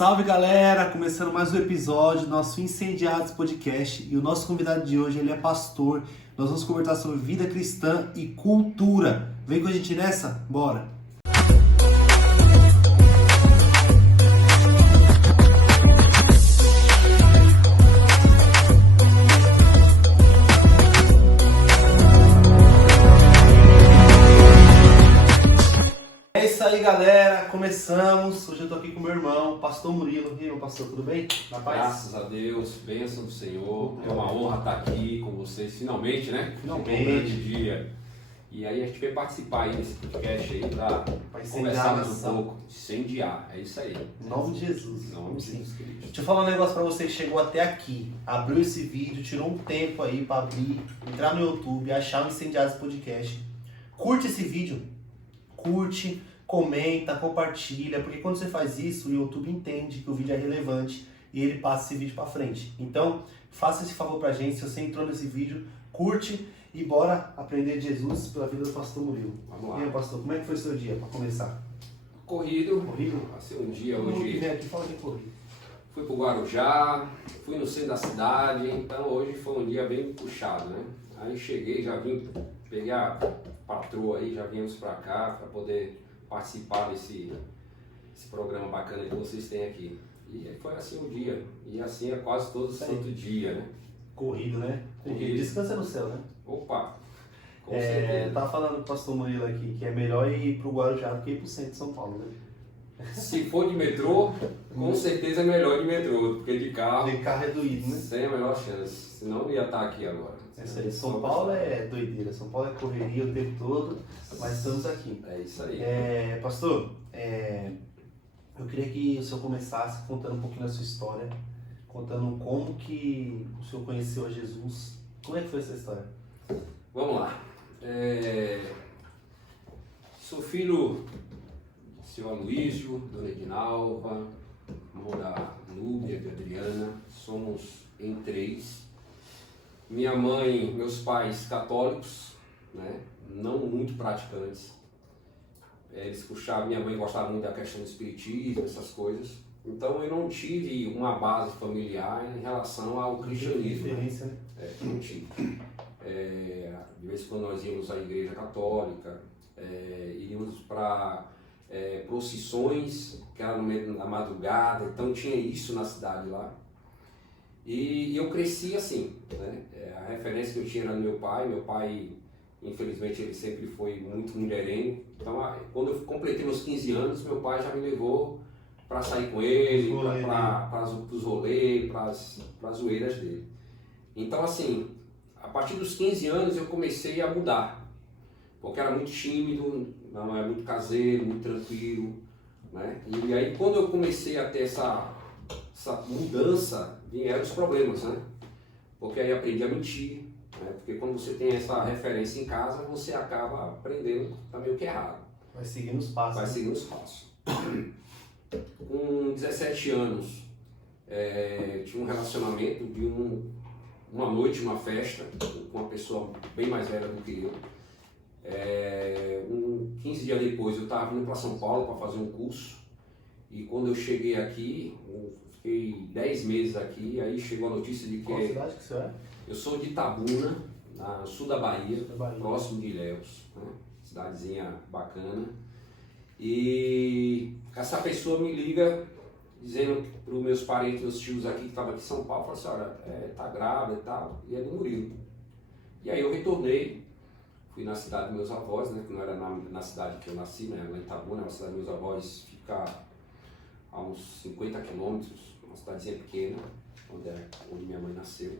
Salve galera, começando mais um episódio do nosso Incendiados Podcast e o nosso convidado de hoje ele é pastor. Nós vamos conversar sobre vida cristã e cultura. Vem com a gente nessa? Bora! É isso aí galera, começamos. Hoje eu tô aqui com meu irmão, pastor Murilo. E aí, meu pastor, tudo bem? Na paz? Graças a Deus, bênção do Senhor. É uma honra estar aqui com vocês, finalmente, né? Finalmente. Um grande dia. E aí a gente veio participar aí desse podcast aí para conversar mais um pouco, incendiar, é isso aí. Em nome de Jesus. Em nome de Jesus Cristo. Deixa eu falar um negócio pra você que chegou até aqui, abriu esse vídeo, tirou um tempo aí pra abrir, entrar no YouTube, achar o Incendiados Podcast. Curte esse vídeo, curte, comenta, compartilha, porque quando você faz isso, o YouTube entende que o vídeo é relevante e ele passa esse vídeo pra frente. Então, faça esse favor pra gente, se você entrou nesse vídeo, curte e bora aprender de Jesus pela vida do pastor Murilo. Vamos lá. E aí, pastor, como é que foi o seu dia, pra começar? Corrido. Corrido? Vai ser um dia Todo mundo que hoje. vem aqui fala que é corrido. Fui pro Guarujá, fui no centro da cidade, então hoje foi um dia bem puxado, né? Aí cheguei, já vim, peguei a patroa aí, já viemos pra cá para poder participar desse programa bacana que vocês têm aqui. E aí foi assim o dia, e assim é quase todo santo dia, né? Corrido, né? Porque Corrido. descansa no céu, né? Opa, com certeza. Tava falando com o pastor Murilo aqui que é melhor ir pro Guarujá do que ir pro centro de São Paulo, né? Se for de metrô, com certeza é melhor de metrô, porque de carro, De carro é doído, né? sem a menor chance, senão eu ia estar aqui agora. Isso aí. São Paulo é doideira, São Paulo é correria o tempo todo, mas estamos aqui. É isso aí. Pastor, eu queria que o senhor começasse contando um pouquinho da sua história, contando como que o senhor conheceu a Jesus. Como é que foi essa história? Vamos lá. Sou filho do seu Aloísio, Dona Edinalva, irmão da Núbia, de Adriana. Somos em 3. Minha mãe, meus pais católicos, né? Não muito praticantes. Eles puxavam, minha mãe gostava muito da questão do espiritismo, essas coisas. Então eu não tive uma base familiar em relação ao cristianismo. Diferença, né? Não tive. De vez em quando nós íamos à igreja católica, iríamos para procissões, que era no meio da madrugada, então tinha isso na cidade lá. E eu cresci assim, né? A referência que eu tinha era do meu pai, infelizmente ele sempre foi muito mulherengo, então quando eu completei meus 15 anos, meu pai já me levou para sair com ele, para os rolês, para as zoeiras dele. Então assim, a partir dos 15 anos eu comecei a mudar, porque era muito tímido, não era muito caseiro, muito tranquilo, né? E aí quando eu comecei a ter essa mudança, vieram os problemas, né? Porque aí aprendi a mentir, né? Porque quando você tem essa referência em casa, você acaba aprendendo tá meio que errado. Vai seguindo os passos. Vai né? seguindo os passos. Com 17 anos, tinha um relacionamento de uma noite, uma festa, com uma pessoa bem mais velha do que eu. 15 dias depois eu estava vindo para São Paulo para fazer um curso, e quando eu cheguei aqui, eu fiquei 10 meses aqui, aí chegou a notícia de que... Qual cidade que você é? Eu sou de Itabuna, no sul da Bahia, Bahia. próximo de Ilhéus, né? Cidadezinha bacana. E essa pessoa me liga dizendo para os meus parentes, meus tios aqui que estavam aqui em São Paulo, falou assim, olha, tá grávida e tal, e é do Murilo. E aí eu retornei, fui na cidade dos meus avós, né, que não era na cidade que eu nasci, né, lá em Itabuna, a cidade dos meus avós fica a uns 50 quilômetros, uma cidadezinha pequena, onde minha mãe nasceu.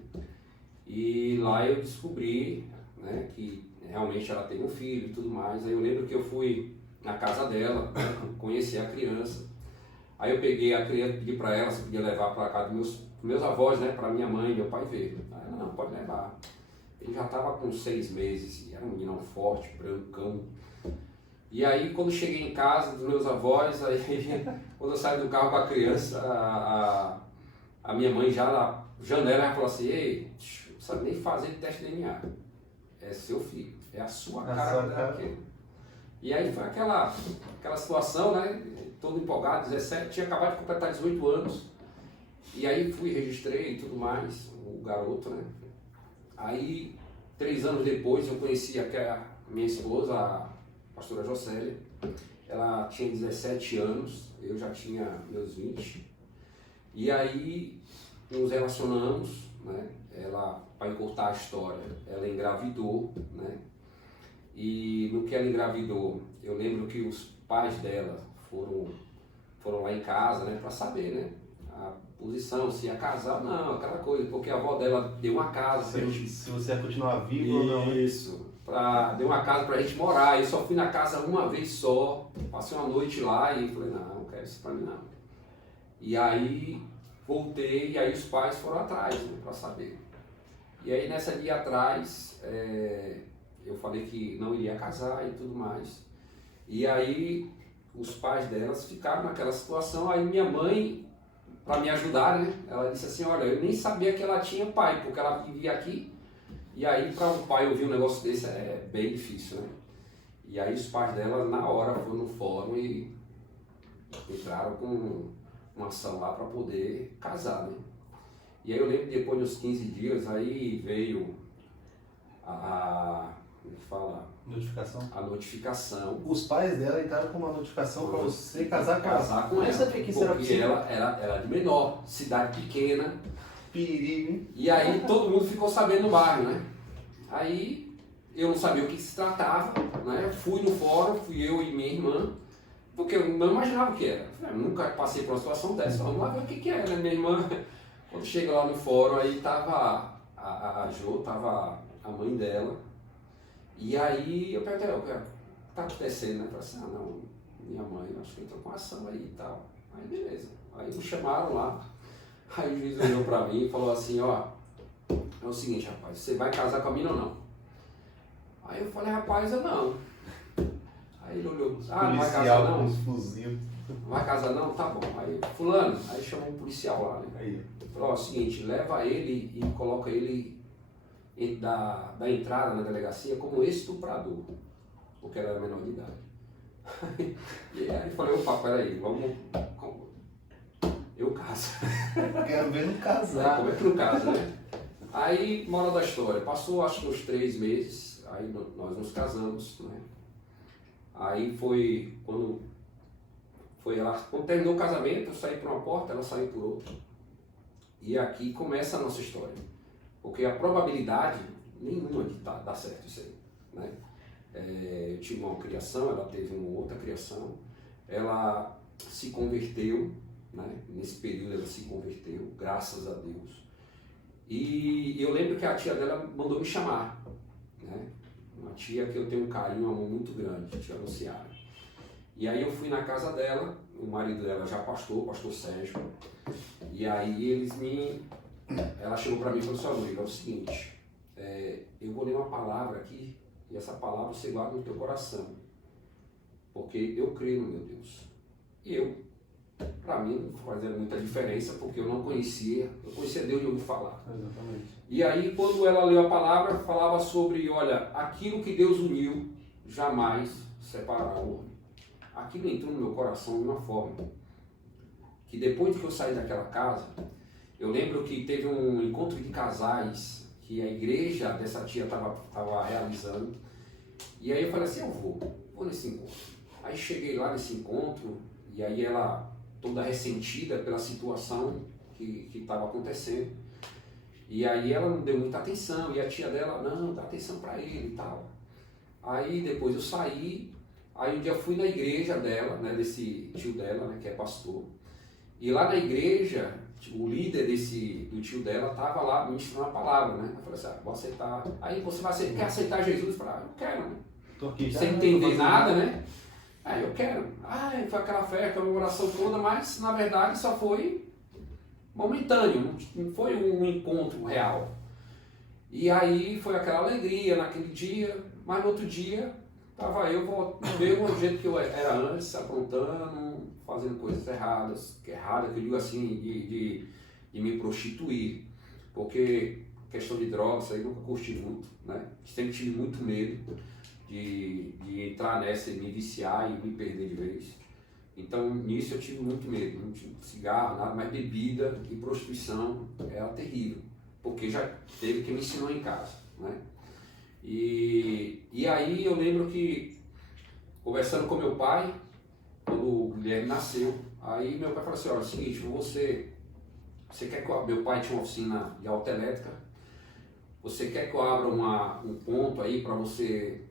E lá eu descobri, né, que realmente ela tem um filho e tudo mais. Aí eu lembro que eu fui na casa dela, conheci a criança. Aí eu peguei a criança, pedi para ela se podia levar para casa dos meus avós, né, para minha mãe e meu pai ver. Aí ela, não, pode levar. Ele já estava com 6 meses, e era um menino forte, brancão. E aí quando cheguei em casa dos meus avós, aí quando eu saí do carro com a criança, a minha mãe já na janela já falou assim, ei, não sabe nem fazer teste de DNA. É seu filho, é a sua cara daquele. E aí foi aquela situação, né? Todo empolgado, 17, tinha acabado de completar 18 anos. E aí fui, registrei e tudo mais, o garoto, né? Aí, 3 anos depois, eu conheci a minha esposa, a pastora Jocélia. Ela tinha 17 anos, eu já tinha meus 20. E aí, nos relacionamos, né? Ela, para encurtar a história, ela engravidou, né? E no que ela engravidou, eu lembro que os pais dela foram lá em casa, né, para saber, né, a posição, se ia casar ou não, aquela coisa, porque a avó dela deu uma casa pra gente... Se você ia continuar vivo ou não. Isso, deu uma casa pra gente morar. Eu só fui na casa uma vez só, passei uma noite lá e falei, não quero isso pra mim não. E aí voltei e aí os pais foram atrás, né, para saber. E aí nessa dia atrás, eu falei que não iria casar e tudo mais. E aí os pais delas ficaram naquela situação, aí minha mãe, para me ajudar, né, ela disse assim, olha, eu nem sabia que ela tinha pai, porque ela vivia aqui, e aí para um pai ouvir um negócio desse é bem difícil, né? E aí os pais dela na hora foram no fórum e entraram com uma ação lá para poder casar, né? E aí eu lembro que depois dos 15 dias, aí veio como fala? Notificação. A notificação. Os pais dela entraram com uma notificação para você casar com ela. Eu sabia que isso era porque possível. ela era de menor, cidade pequena. Perigo, hein? E aí todo mundo ficou sabendo no bairro, né? Aí eu não sabia o que se tratava, né? Fui no fórum, fui eu e minha irmã, porque eu não imaginava o que era. Eu nunca passei por uma situação dessa, vamos lá ver o que é, né? Minha irmã, quando chega lá no fórum, aí tava a Jo, tava a mãe dela. E aí eu perguntei, o que tá acontecendo, né? Eu falei assim, não, minha mãe, acho que entrou com ação aí e tal. Aí beleza. Aí me chamaram lá, aí o juiz olhou pra mim e falou assim, ó, é o seguinte, rapaz, você vai casar com a mina ou não? Aí eu falei, rapaz, eu não. Aí ele olhou, não vai casar não? Fuzil. Não vai casar não? Tá bom. Aí, fulano, aí chamou um policial lá, né? Aí. Falou, ó, é o seguinte, leva ele e coloca ele da entrada na delegacia como estuprador, porque ela era menor de idade. E aí eu falei, opa, peraí, vamos... Eu caso. Quero ver no casar. Como é que não casa, né? Aí, moral da história, passou acho que uns 3 meses, aí nós nos casamos, né? Aí foi quando terminou o casamento, eu saí por uma porta, ela saiu por outra. E aqui começa a nossa história. Porque a probabilidade nenhuma de dar certo isso aí, né? Eu tive uma criação, ela teve uma outra criação, ela se converteu, né? Nesse período ela se converteu, graças a Deus. E eu lembro que a tia dela mandou me chamar, né? Uma tia que eu tenho um carinho, um amor muito grande, tia Luciana. E aí eu fui na casa dela, o marido dela já pastor Sérgio, e aí ela chegou para mim e falou assim, olha, é o seguinte, eu vou ler uma palavra aqui, e essa palavra você guarda no teu coração, porque eu creio no meu Deus. E para mim não fazia muita diferença, porque eu conhecia Deus de ouvir falar. Exatamente. E aí quando ela leu a palavra, falava sobre, olha, aquilo que Deus uniu, jamais separará o homem. Aquilo entrou no meu coração de uma forma que depois que eu saí daquela casa, eu lembro que teve um encontro de casais que a igreja dessa tia estava realizando, e aí eu falei assim, eu vou nesse encontro. Aí cheguei lá nesse encontro, e aí ela toda ressentida pela situação que estava acontecendo, e aí ela não deu muita atenção, e a tia dela, não, dá atenção para ele e tal. Aí depois eu saí, aí um dia eu fui na igreja dela, né, desse tio dela, né, que é pastor, e lá na igreja, o líder do tio dela estava lá ministrando a palavra, né? Eu falei assim, vou aceitar. Aí você quer aceitar Jesus? Eu falei, eu quero, né? Tô aqui, sem entender nada, né? Aí eu quero. Foi aquela fé, aquela oração toda, mas na verdade só foi momentâneo, não foi um encontro real. E aí foi aquela alegria naquele dia, mas no outro dia estava eu do mesmo jeito que eu era antes, aprontando, fazendo coisas erradas, que eu digo assim, de me prostituir, porque questão de drogas, aí nunca curti muito, né? Sempre tive muito medo de entrar nessa e me viciar e me perder de vez. Então, nisso eu tive muito medo, não tinha cigarro, nada, mas bebida e prostituição era terrível, porque já teve quem me ensinou em casa, né? E aí eu lembro que, conversando com meu pai, quando o Guilherme nasceu, aí meu pai falou assim, olha, é o seguinte, você quer que eu, meu pai tinha uma oficina de autoelétrica, você quer que eu abra um ponto aí para você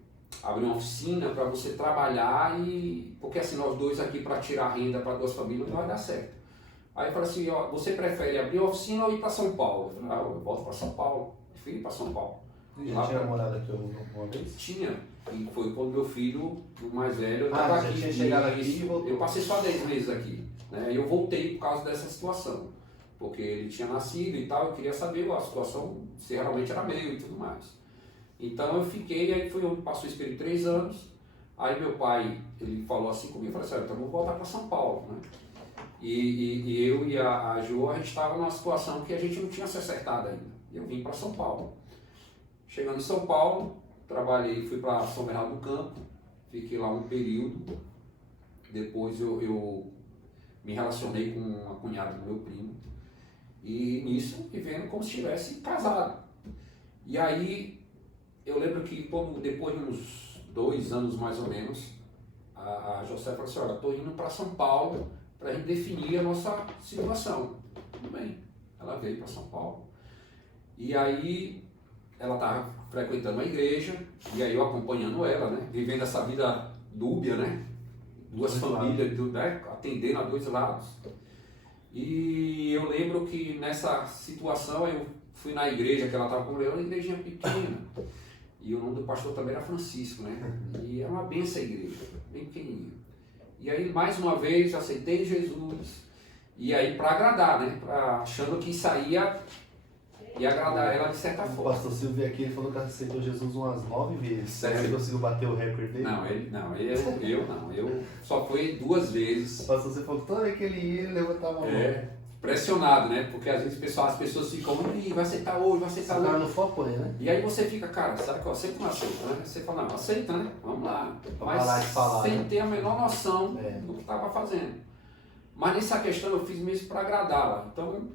abrir uma oficina, para você trabalhar e... Porque assim, nós dois aqui para tirar renda para duas famílias não vai dar certo. Aí eu falei assim, ó, você prefere abrir uma oficina ou ir para São Paulo? Eu falei, eu volto para São Paulo, prefiro ir para São Paulo. Você já tinha morado aqui uma vez? Tinha, e foi quando meu filho, o mais velho, eu estava aqui. Tinha chegado aqui e voltou. Eu passei só 10 meses aqui, né? E eu voltei por causa dessa situação, porque ele tinha nascido e tal, eu queria saber a situação, se realmente era meu e tudo mais. Então eu fiquei, aí foi onde passou esse período de 3 anos, aí meu pai, ele falou assim comigo, falou assim, então vamos voltar para São Paulo, né? E eu e a Jo, a gente estava numa situação que a gente não tinha se acertado ainda, eu vim para São Paulo. Chegando em São Paulo, trabalhei, fui para São Bernardo do Campo, fiquei lá um período, depois eu me relacionei com uma cunhada do meu primo, e nisso vivendo como se estivesse casado. E aí, eu lembro que depois de uns 2 anos mais ou menos, a José falou assim, olha, estou indo para São Paulo para a gente definir a nossa situação. Tudo bem, ela veio para São Paulo. E aí, ela estava frequentando a igreja, e aí eu acompanhando ela, né? Vivendo essa vida dúbia, né? Duas famílias, né? Atendendo a 2 lados. E eu lembro que nessa situação eu fui na igreja que ela estava congregando, uma igrejinha pequena. E o nome do pastor também era Francisco, né? E era uma benção a igreja, bem pequenininha. E aí, mais uma vez, aceitei Jesus. E aí, para agradar, né? Achando que isso aí ia agradar ela de certa O forma. pastor Silvio aqui, ele falou que aceitou Jesus umas 9 vezes. Sério? Você conseguiu bater o recorde dele? Eu só fui 2 vezes. O pastor Silvio falou que toda vez que ele ia, ele levantava a mão. Pressionado, né? Porque às vezes as pessoas ficam, vai aceitar hoje, vai aceitar Você tava hoje. no foco, né? E aí você fica, cara, será que eu aceito ou não aceito, né? Você fala, não, aceita, né? Vamos lá. Pra Mas parar de falar, sem né? ter a menor noção do que estava fazendo. Mas nessa questão eu fiz mesmo para agradá-la. Então,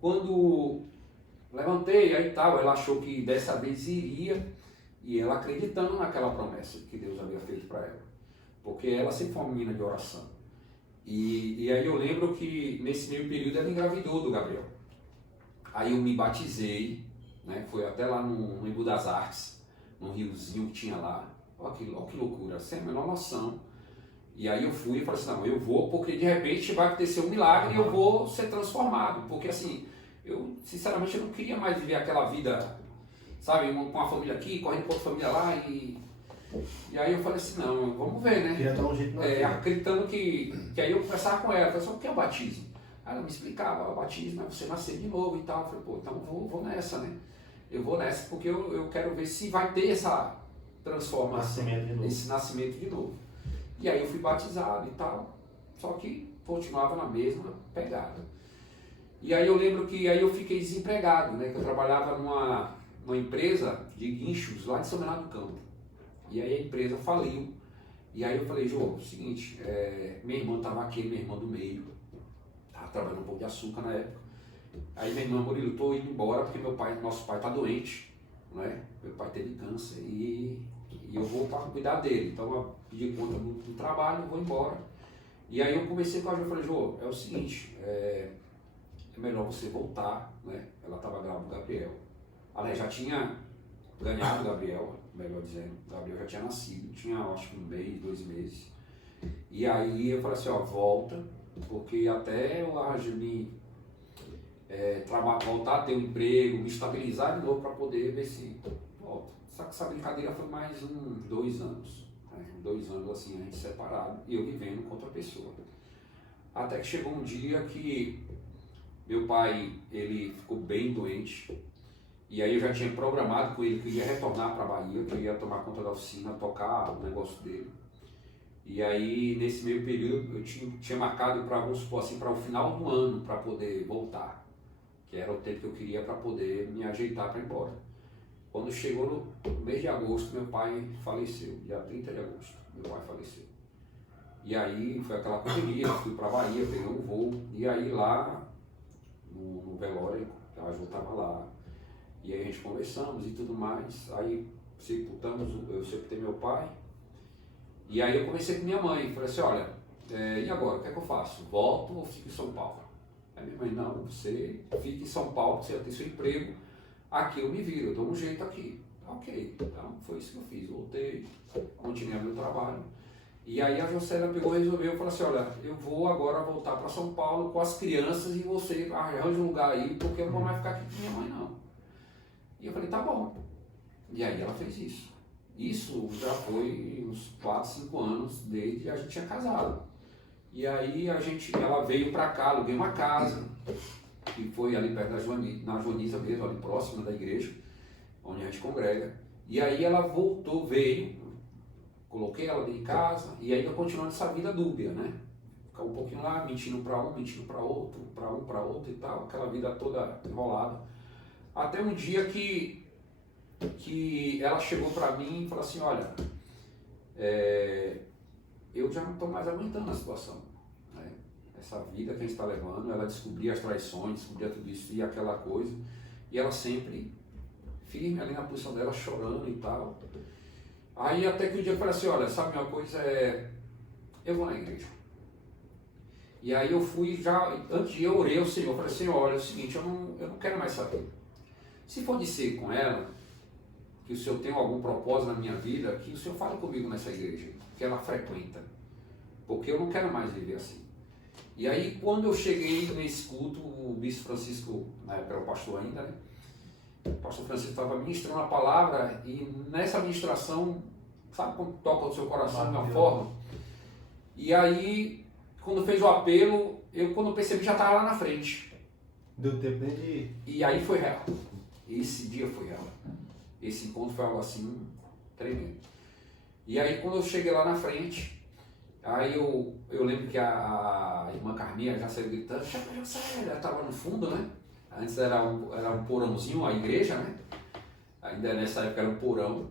quando levantei, aí tal, ela achou que dessa vez iria, e ela acreditando naquela promessa que Deus havia feito para ela. Porque ela sempre foi uma menina de oração. E aí eu lembro que nesse meio período ela engravidou do Gabriel. Aí eu me batizei, né? Foi até lá no Embu das Artes, num riozinho que tinha lá. Olha que loucura, sem a menor noção. E aí eu fui e falei assim, não, eu vou porque de repente vai acontecer um milagre e eu vou ser transformado. Porque assim, eu sinceramente eu não queria mais viver aquela vida, sabe, com a família aqui, correndo com outra família lá E aí eu falei assim, não, vamos ver, né? Queria dar um jeito na vida. Acreditando que aí eu conversava com ela, falei assim, o que é o batismo? Aí ela me explicava, o batismo é você nascer de novo e tal. Eu falei, pô, então vou nessa, né? Eu vou nessa porque eu quero ver se vai ter essa transformação, esse nascimento de novo. E aí eu fui batizado e tal, só que continuava na mesma pegada. E aí eu lembro que aí eu fiquei desempregado, né? Que eu trabalhava numa empresa de guinchos lá de São Bernardo do Campo. E aí a empresa faliu. E aí eu falei, Jô, seguinte, minha irmã estava aqui, minha irmã do meio, estava trabalhando um pouco de açúcar na época. Aí minha irmã, Murilo, estou indo embora porque nosso pai está doente, né? Meu pai teve câncer e eu vou para cuidar dele. Então eu pedi conta do trabalho, vou embora. E aí eu conversei com a Jô, falei, Jô, é o seguinte, é melhor você voltar, né? Ela estava grávida do Gabriel. Ela já tinha ganhado o Gabriel, melhor dizendo, o Gabriel já tinha nascido, tinha acho que 1 mês, 2 meses. E aí eu falei assim, ó, volta, porque até eu voltar a ter um emprego, me estabilizar de novo para poder ver se volta. Só que essa brincadeira foi mais 2 anos, né? 2 anos assim, a gente separado e eu vivendo com outra pessoa. Até que chegou um dia que meu pai, ele ficou bem doente. E aí eu já tinha programado com ele que eu ia retornar para a Bahia, que eu ia tomar conta da oficina, tocar o negócio dele. E aí, nesse meio período, eu tinha marcado para, vamos supor assim, para o final do ano, para poder voltar. Que era o tempo que eu queria para poder me ajeitar para ir embora. Quando chegou no mês de agosto, meu pai faleceu, dia 30 de agosto, meu pai faleceu. E aí foi aquela correria, fui pra Bahia, peguei um voo, e aí lá no velório, a Ju estava lá, e aí a gente conversamos e tudo mais, aí eu sepultei meu pai, e aí eu conversei com minha mãe, falei assim, olha, e agora, o que é que eu faço? Volto ou fico em São Paulo? Aí minha mãe, não, você fica em São Paulo, você já tem seu emprego, aqui eu me viro, eu dou um jeito aqui. Ok, então foi isso que eu fiz, voltei, continuei meu trabalho. E aí a Jocélia pegou e resolveu, falou assim, olha, eu vou agora voltar para São Paulo com as crianças e você arranja um lugar aí, porque eu não vou mais ficar aqui com minha mãe não. E eu falei, tá bom. E aí ela fez isso. Isso já foi uns 4, 5 anos desde que a gente tinha casado. E aí ela veio para cá, aluguei uma casa, que foi ali perto na Joaniza mesmo, ali próxima da igreja, onde a gente congrega. E aí ela voltou, veio, coloquei ela dentro de casa, e ainda continuando essa vida dúbia, né? Ficar um pouquinho lá, mentindo para um, mentindo para outro, para outro e tal, aquela vida toda enrolada. Até um dia que ela chegou para mim e falou assim, olha, eu já não estou mais aguentando a situação, né? Essa vida que a gente está levando, ela descobria as traições, descobria tudo isso e aquela coisa, e ela sempre firme ali na posição dela, chorando e tal. Aí até que um dia eu falei assim, olha, sabe uma coisa, eu vou na igreja. E aí eu fui, já, antes de eu orei ao Senhor, eu falei assim, olha, é o seguinte, eu não quero mais saber. Se for dizer com ela, que o Senhor tem algum propósito na minha vida, que o Senhor fale comigo nessa igreja, que ela frequenta, porque eu não quero mais viver assim. E aí quando eu cheguei nesse culto, o bispo Francisco, na época era o pastor ainda, né? O pastor Francisco estava ministrando a palavra e nessa ministração, sabe quando toca o seu coração de uma forma? E aí, quando fez o apelo, quando eu percebi já estava lá na frente. Deu tempo nem de ir. E aí foi real. Esse dia foi real. Esse encontro foi algo assim, tremendo. E aí quando eu cheguei lá na frente, aí eu lembro que a irmã Carminha já saiu gritando, ela estava no fundo, né? Antes era um porãozinho, a igreja, né? Ainda nessa época era um porão.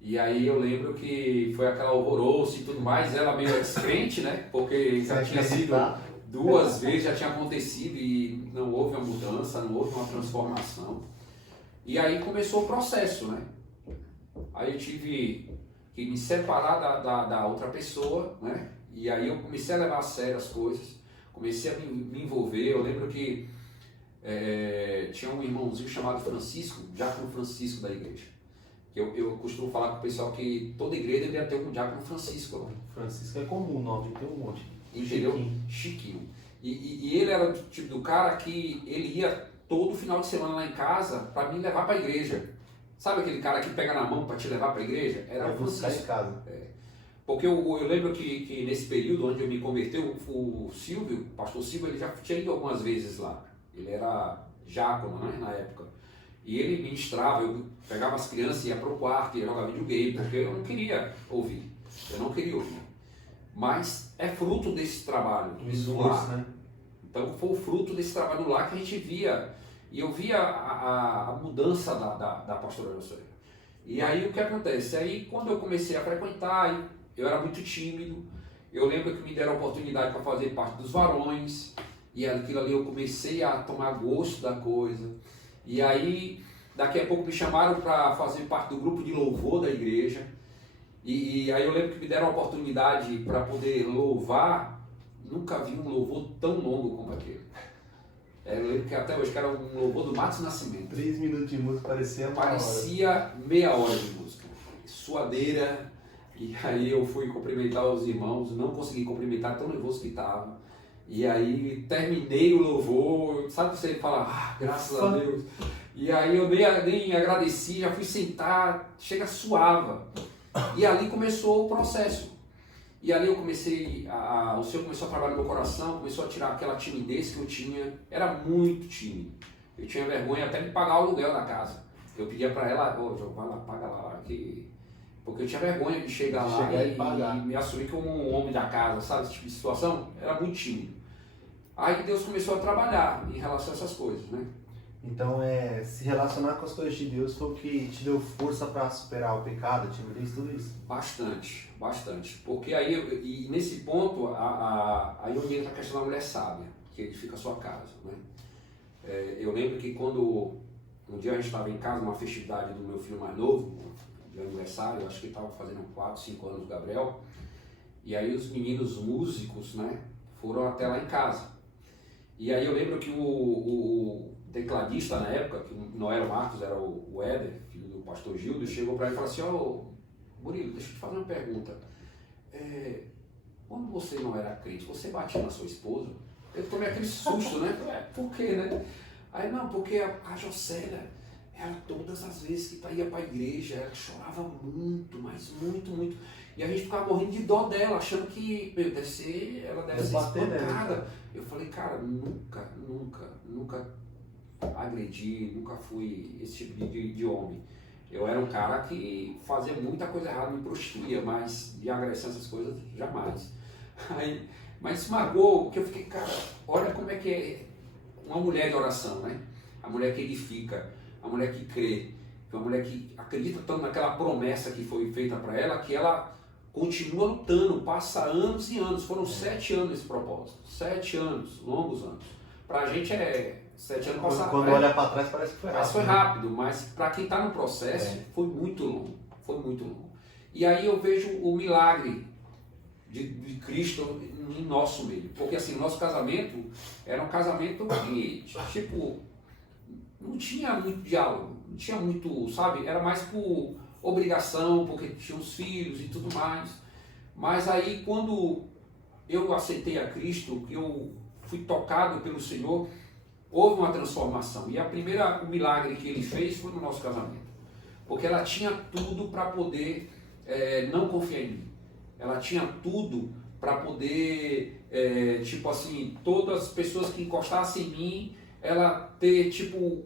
E aí eu lembro que foi aquela alvoroço e tudo mais, ela meio descrente, né? Porque já tinha sido 2 vezes, já tinha acontecido e não houve uma mudança, não houve uma transformação. E aí começou o processo, né? Aí eu tive que me separar da outra pessoa, né? E aí eu comecei a levar a sério as coisas, comecei a me envolver. Eu lembro que tinha um irmãozinho chamado Francisco, Diácono Francisco da igreja. Que eu costumo falar com o pessoal que toda igreja deveria ter um Diácono Francisco. Né? Francisco é comum o nome, tem um monte. Entendeu? Chiquinho. E ele era do tipo do cara que ele ia todo final de semana lá em casa para me levar para a igreja. Sabe aquele cara que pega na mão para te levar para a igreja? Era o Francisco. Em casa. Porque eu lembro que nesse período onde eu me convertei, o Silvio, o pastor Silvio, ele já tinha ido algumas vezes lá. Ele era diácono, né, na época. E ele ministrava, eu pegava as crianças e ia para o quarto, ia jogar videogame, porque eu não queria ouvir. Eu não queria ouvir. Mas é fruto desse trabalho do lar. Né? Então foi o fruto desse trabalho do lar que a gente via. E eu via a mudança da pastora Jocélia. E aí o que acontece? Aí quando eu comecei a frequentar, eu era muito tímido. Eu lembro que me deram a oportunidade para fazer parte dos varões. E aquilo ali eu comecei a tomar gosto da coisa. E aí, daqui a pouco me chamaram para fazer parte do grupo de louvor da igreja. E aí eu lembro que me deram a oportunidade para poder louvar. Nunca vi um louvor tão longo como aquele. Eu lembro que até hoje que era um louvor do Matos Nascimento. 3 minutos de música parecia meia hora de música. Suadeira. E aí eu fui cumprimentar os irmãos, não consegui cumprimentar, tão nervoso que estava. E aí terminei o louvor, sabe você fala, graças a Deus. E aí eu nem agradeci, já fui sentar, chega suava. E ali começou o processo. E ali eu comecei, o Senhor começou a trabalhar no meu coração, começou a tirar aquela timidez que eu tinha. Era muito tímido. Eu tinha vergonha até de pagar o aluguel da casa. Eu pedia para ela, vai lá, paga lá, porque eu tinha vergonha de chegar lá e me assumir como um homem da casa, sabe? Esse tipo de situação. Era muito tímido. Aí Deus começou a trabalhar em relação a essas coisas, né? Então, se relacionar com as coisas de Deus foi o que te deu força para superar o pecado, timidez, tudo isso? Bastante, bastante. Porque aí, e nesse ponto, aí onde entra a questão da mulher sábia, que edifica a sua casa, né? Eu lembro que quando um dia a gente estava em casa, numa festividade do meu filho mais novo, de aniversário, acho que ele estava fazendo 4, 5 anos, o Gabriel, e aí os meninos músicos, né, foram até lá em casa. E aí eu lembro que o tecladista na época, que não era o Marcos, era o Éder, filho do pastor Gildo, chegou para ele e falou assim: ô Murilo, deixa eu te fazer uma pergunta. Quando você não era crente, você batia na sua esposa? Eu tomei aquele susto, né? Por quê, né? Aí, não, porque a Jocélia, ela todas as vezes que ia para a igreja, ela chorava muito, mas muito, muito. E a gente ficava morrendo de dó dela, achando que, ela deve ser espancada. Eu falei, cara, nunca agredi, nunca fui esse tipo de homem. Eu era um cara que fazia muita coisa errada, me prostituía, mas de agressão, essas coisas, jamais. Aí, mas isso magoou, porque eu fiquei, cara, olha como é que é uma mulher de oração, né? A mulher que edifica, a mulher que crê, uma mulher que acredita tanto naquela promessa que foi feita para ela, que ela continua lutando, passa anos e anos. Foram 7 anos esse propósito, 7 anos, longos anos. Pra gente 7 anos passaram. Quando olha para trás parece que foi rápido. Mas foi rápido, mas para quem está no processo foi muito longo, foi muito longo. E aí eu vejo o milagre de Cristo em nosso meio, porque assim, o nosso casamento era um casamento que, tipo, não tinha muito diálogo, não tinha muito, sabe, era mais por obrigação, porque tinha os filhos e tudo mais. Mas aí quando eu aceitei a Cristo, que eu fui tocado pelo Senhor, houve uma transformação. E o milagre que ele fez foi no nosso casamento, porque ela tinha tudo para poder não confiar em mim. Ela tinha tudo para poder, tipo assim, todas as pessoas que encostassem em mim, ela ter, tipo,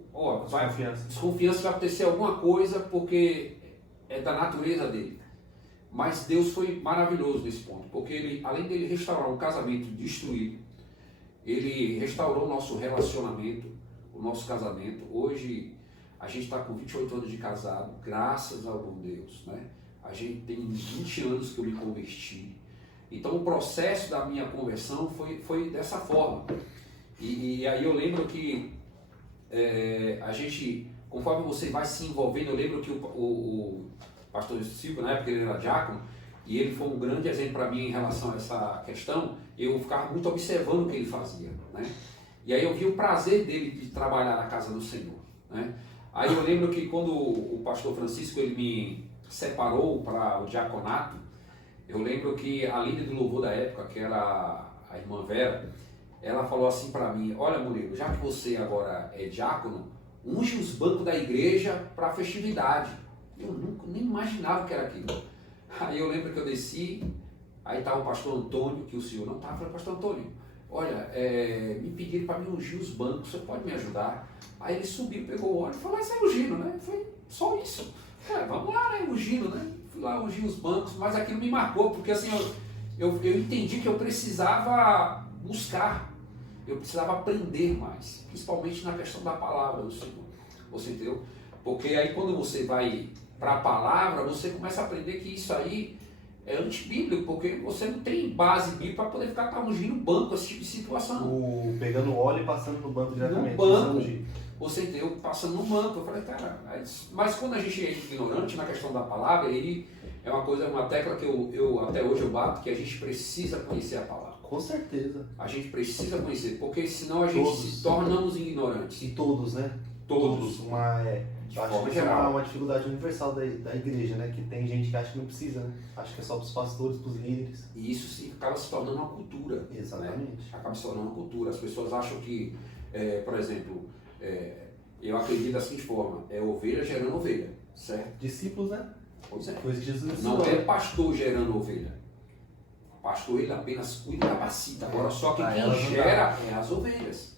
desconfiança, vai acontecer alguma coisa, porque é da natureza dele. Mas Deus foi maravilhoso nesse ponto, porque ele, além dele restaurar um casamento destruído, ele restaurou o nosso relacionamento, o nosso casamento. Hoje a gente está com 28 anos de casado, graças ao bom Deus, né? A gente tem 20 anos que eu me converti. Então o processo da minha conversão foi dessa forma. E aí eu lembro que a gente, conforme você vai se envolvendo, eu lembro que o pastor Silvio, na época ele era diácono, e ele foi um grande exemplo para mim em relação a essa questão. Eu ficava muito observando o que ele fazia, né? E aí eu vi o prazer dele de trabalhar na casa do Senhor, né? Aí eu lembro que quando o pastor Francisco ele me separou para o diaconato, eu lembro que a líder do louvor da época, que era a irmã Vera, ela falou assim para mim: olha, Murilo, já que você agora é diácono, unge os bancos da igreja para a festividade. Eu nunca nem imaginava o que era aquilo. Aí eu lembro que eu desci, aí estava o pastor Antônio, que o senhor não estava. Eu falei: pastor Antônio, olha, me pediram para me ungir os bancos, você pode me ajudar? Aí ele subiu, pegou o óleo e falou: mas é ungindo, né? Foi só isso. Vamos lá, né? Ungindo, né? Fui lá ungir os bancos, mas aquilo me marcou, porque assim, eu entendi que eu precisava buscar, eu precisava aprender mais, principalmente na questão da palavra do Senhor. Você entendeu? Porque aí quando você vai para a palavra, você começa a aprender que isso aí é antibíblico, porque você não tem base bíblica para poder ficar ungindo banco, esse tipo de situação. Pegando óleo e passando no banco diretamente. No banco, você entendeu? Passando no banco. Eu falei, cara, mas quando a gente é ignorante na questão da palavra, ele é uma tecla que eu até hoje eu bato, que a gente precisa conhecer a palavra. Com certeza. A gente precisa conhecer, porque senão a gente se tornamos ignorantes. E todos, né? Todos. Acho que é uma dificuldade universal da igreja, né? Que tem gente que acha que não precisa, né? Acho que é só para os pastores, para os líderes. E isso acaba se tornando uma cultura. Exatamente. Né? Acaba se tornando uma cultura. As pessoas acham que, por exemplo, eu acredito da seguinte forma: é ovelha gerando ovelha, certo? Discípulos, né? Pois é. Coisa que Jesus não é pastor gerando ovelha. Pastor, ele apenas cuida e capacita. Agora, só que quem gera é as ovelhas.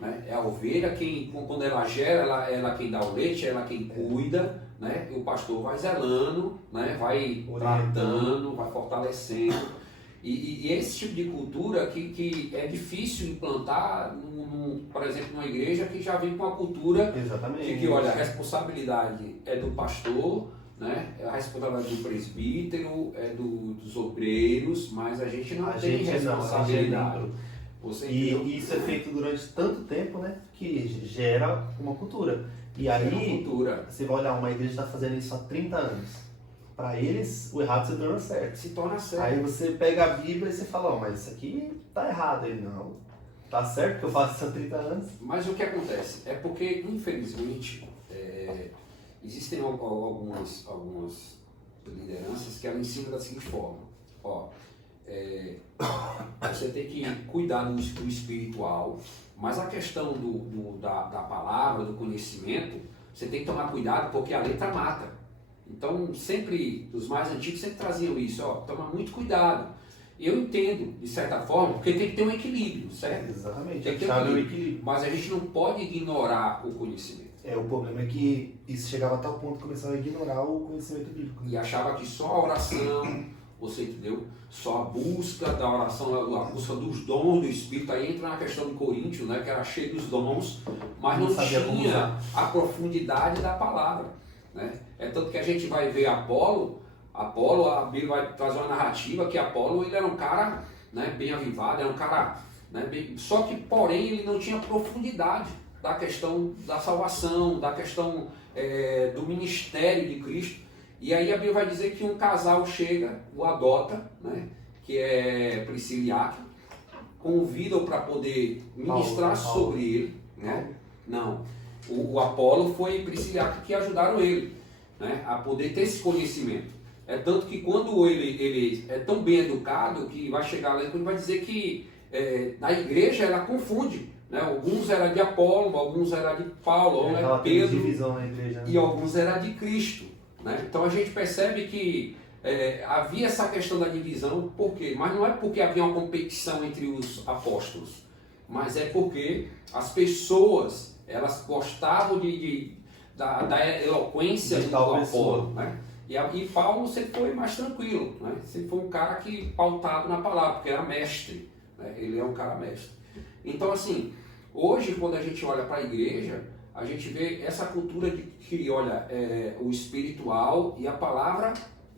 Né? É a ovelha, quando ela gera, ela quem dá o leite, ela quem cuida, né? E o pastor vai zelando, né? Vai tratando, vai fortalecendo. E esse tipo de cultura que é difícil implantar, por exemplo, numa igreja que já vem com a cultura Exatamente. de que, olha, a responsabilidade é do pastor, né? A responsabilidade do presbítero, é dos obreiros, mas a gente não tem responsabilidade. E isso é feito durante tanto tempo, né? Que gera uma cultura. E aí, você vai olhar, uma igreja está fazendo isso há 30 anos. Para eles, o errado se torna certo. Se torna certo. Aí você pega a Bíblia e você fala, mas isso aqui tá errado. Ele, não, tá certo que eu faço isso há 30 anos. Mas o que acontece? É porque, infelizmente, existem algumas lideranças que elas ensinam da seguinte forma. Ó, você tem que cuidar do espiritual, mas a questão da palavra, do conhecimento, você tem que tomar cuidado porque a letra mata. Então, sempre, os mais antigos sempre traziam isso, ó, toma muito cuidado. Eu entendo, de certa forma, porque tem que ter um equilíbrio, certo? Exatamente, tem que ter um equilíbrio. Mas a gente não pode ignorar o conhecimento. O problema é que isso chegava a tal ponto que começava a ignorar o conhecimento bíblico. E achava que só a oração, você entendeu? Só a busca da oração, a busca dos dons do Espírito, aí entra na questão de Coríntios, né, que era cheio dos dons, mas não tinha a profundidade da palavra, né? É tanto que a gente vai ver Apolo, a Bíblia vai trazer uma narrativa que Apolo ele era um cara, né, bem avivado, era um cara, né, só que porém ele não tinha profundidade da questão da salvação, da questão do ministério de Cristo. E aí a Bíblia vai dizer que um casal chega, o adota, né, que é Priscila e Áquila, convida-o para poder ministrar sobre ele, né? Não, o Apolo foi Priscila e Áquila que ajudaram ele, né, a poder ter esse conhecimento. É tanto que quando ele é tão bem educado que vai chegar lá e vai dizer que na igreja ela confunde, né? Alguns eram de Apolo, alguns eram de Paulo, ou era de Pedro, na igreja, né? E alguns eram de Cristo, né? Então a gente percebe que havia essa questão da divisão, por quê? Mas não é porque havia uma competição entre os apóstolos, mas é porque as pessoas elas gostavam da eloquência do Apolo, né? E Paulo sempre foi mais tranquilo, né? Sempre foi um cara que pautado na palavra, porque era mestre, né? Ele é um cara mestre. Então, assim, hoje quando a gente olha para a igreja, a gente vê essa cultura de que, olha, o espiritual e a palavra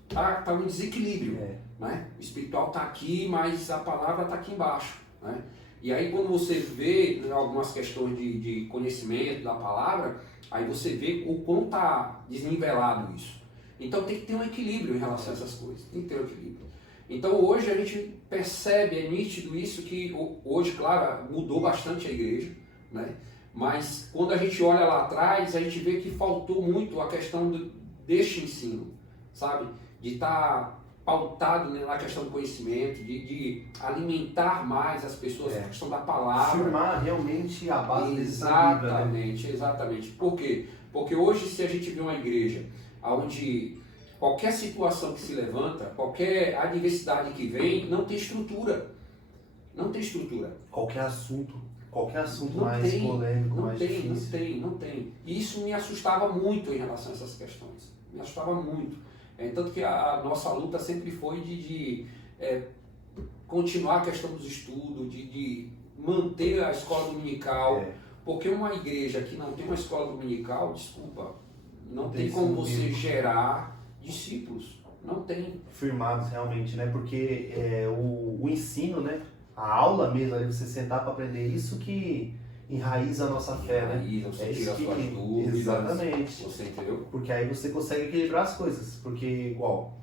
tá um desequilíbrio, né? O espiritual está aqui, mas a palavra está aqui embaixo, né? E aí quando você vê algumas questões de conhecimento da palavra, aí você vê o quão está desnivelado isso. Então tem que ter um equilíbrio em relação a essas coisas, tem que ter um equilíbrio. Então hoje a gente percebe, é nítido isso, que hoje, claro, mudou bastante a igreja, né? Mas quando a gente olha lá atrás, a gente vê que faltou muito a questão deste ensino, sabe? De estar pautado, né, na questão do conhecimento, de alimentar mais as pessoas, a questão da palavra. Firmar realmente a base desse Exatamente, exatamente. Por quê? Porque hoje, se a gente vê uma igreja onde qualquer situação que se levanta, qualquer adversidade que vem, não tem estrutura. Não tem estrutura. Qualquer assunto mais polêmico, mais difícil. Não tem. E isso me assustava muito em relação a essas questões. Me assustava muito. Tanto que a nossa luta sempre foi de continuar a questão dos estudos, de manter a escola dominical. Porque uma igreja que não tem uma escola dominical, desculpa, não tem como você gerar discípulos. Não tem. Firmados realmente, né? Porque o ensino, né? A aula mesmo, ali você sentar para aprender, isso que enraiza a nossa fé, né? Você tira as suas dúvidas. Exatamente. Você entendeu? Porque aí você consegue equilibrar as coisas. Porque, igual,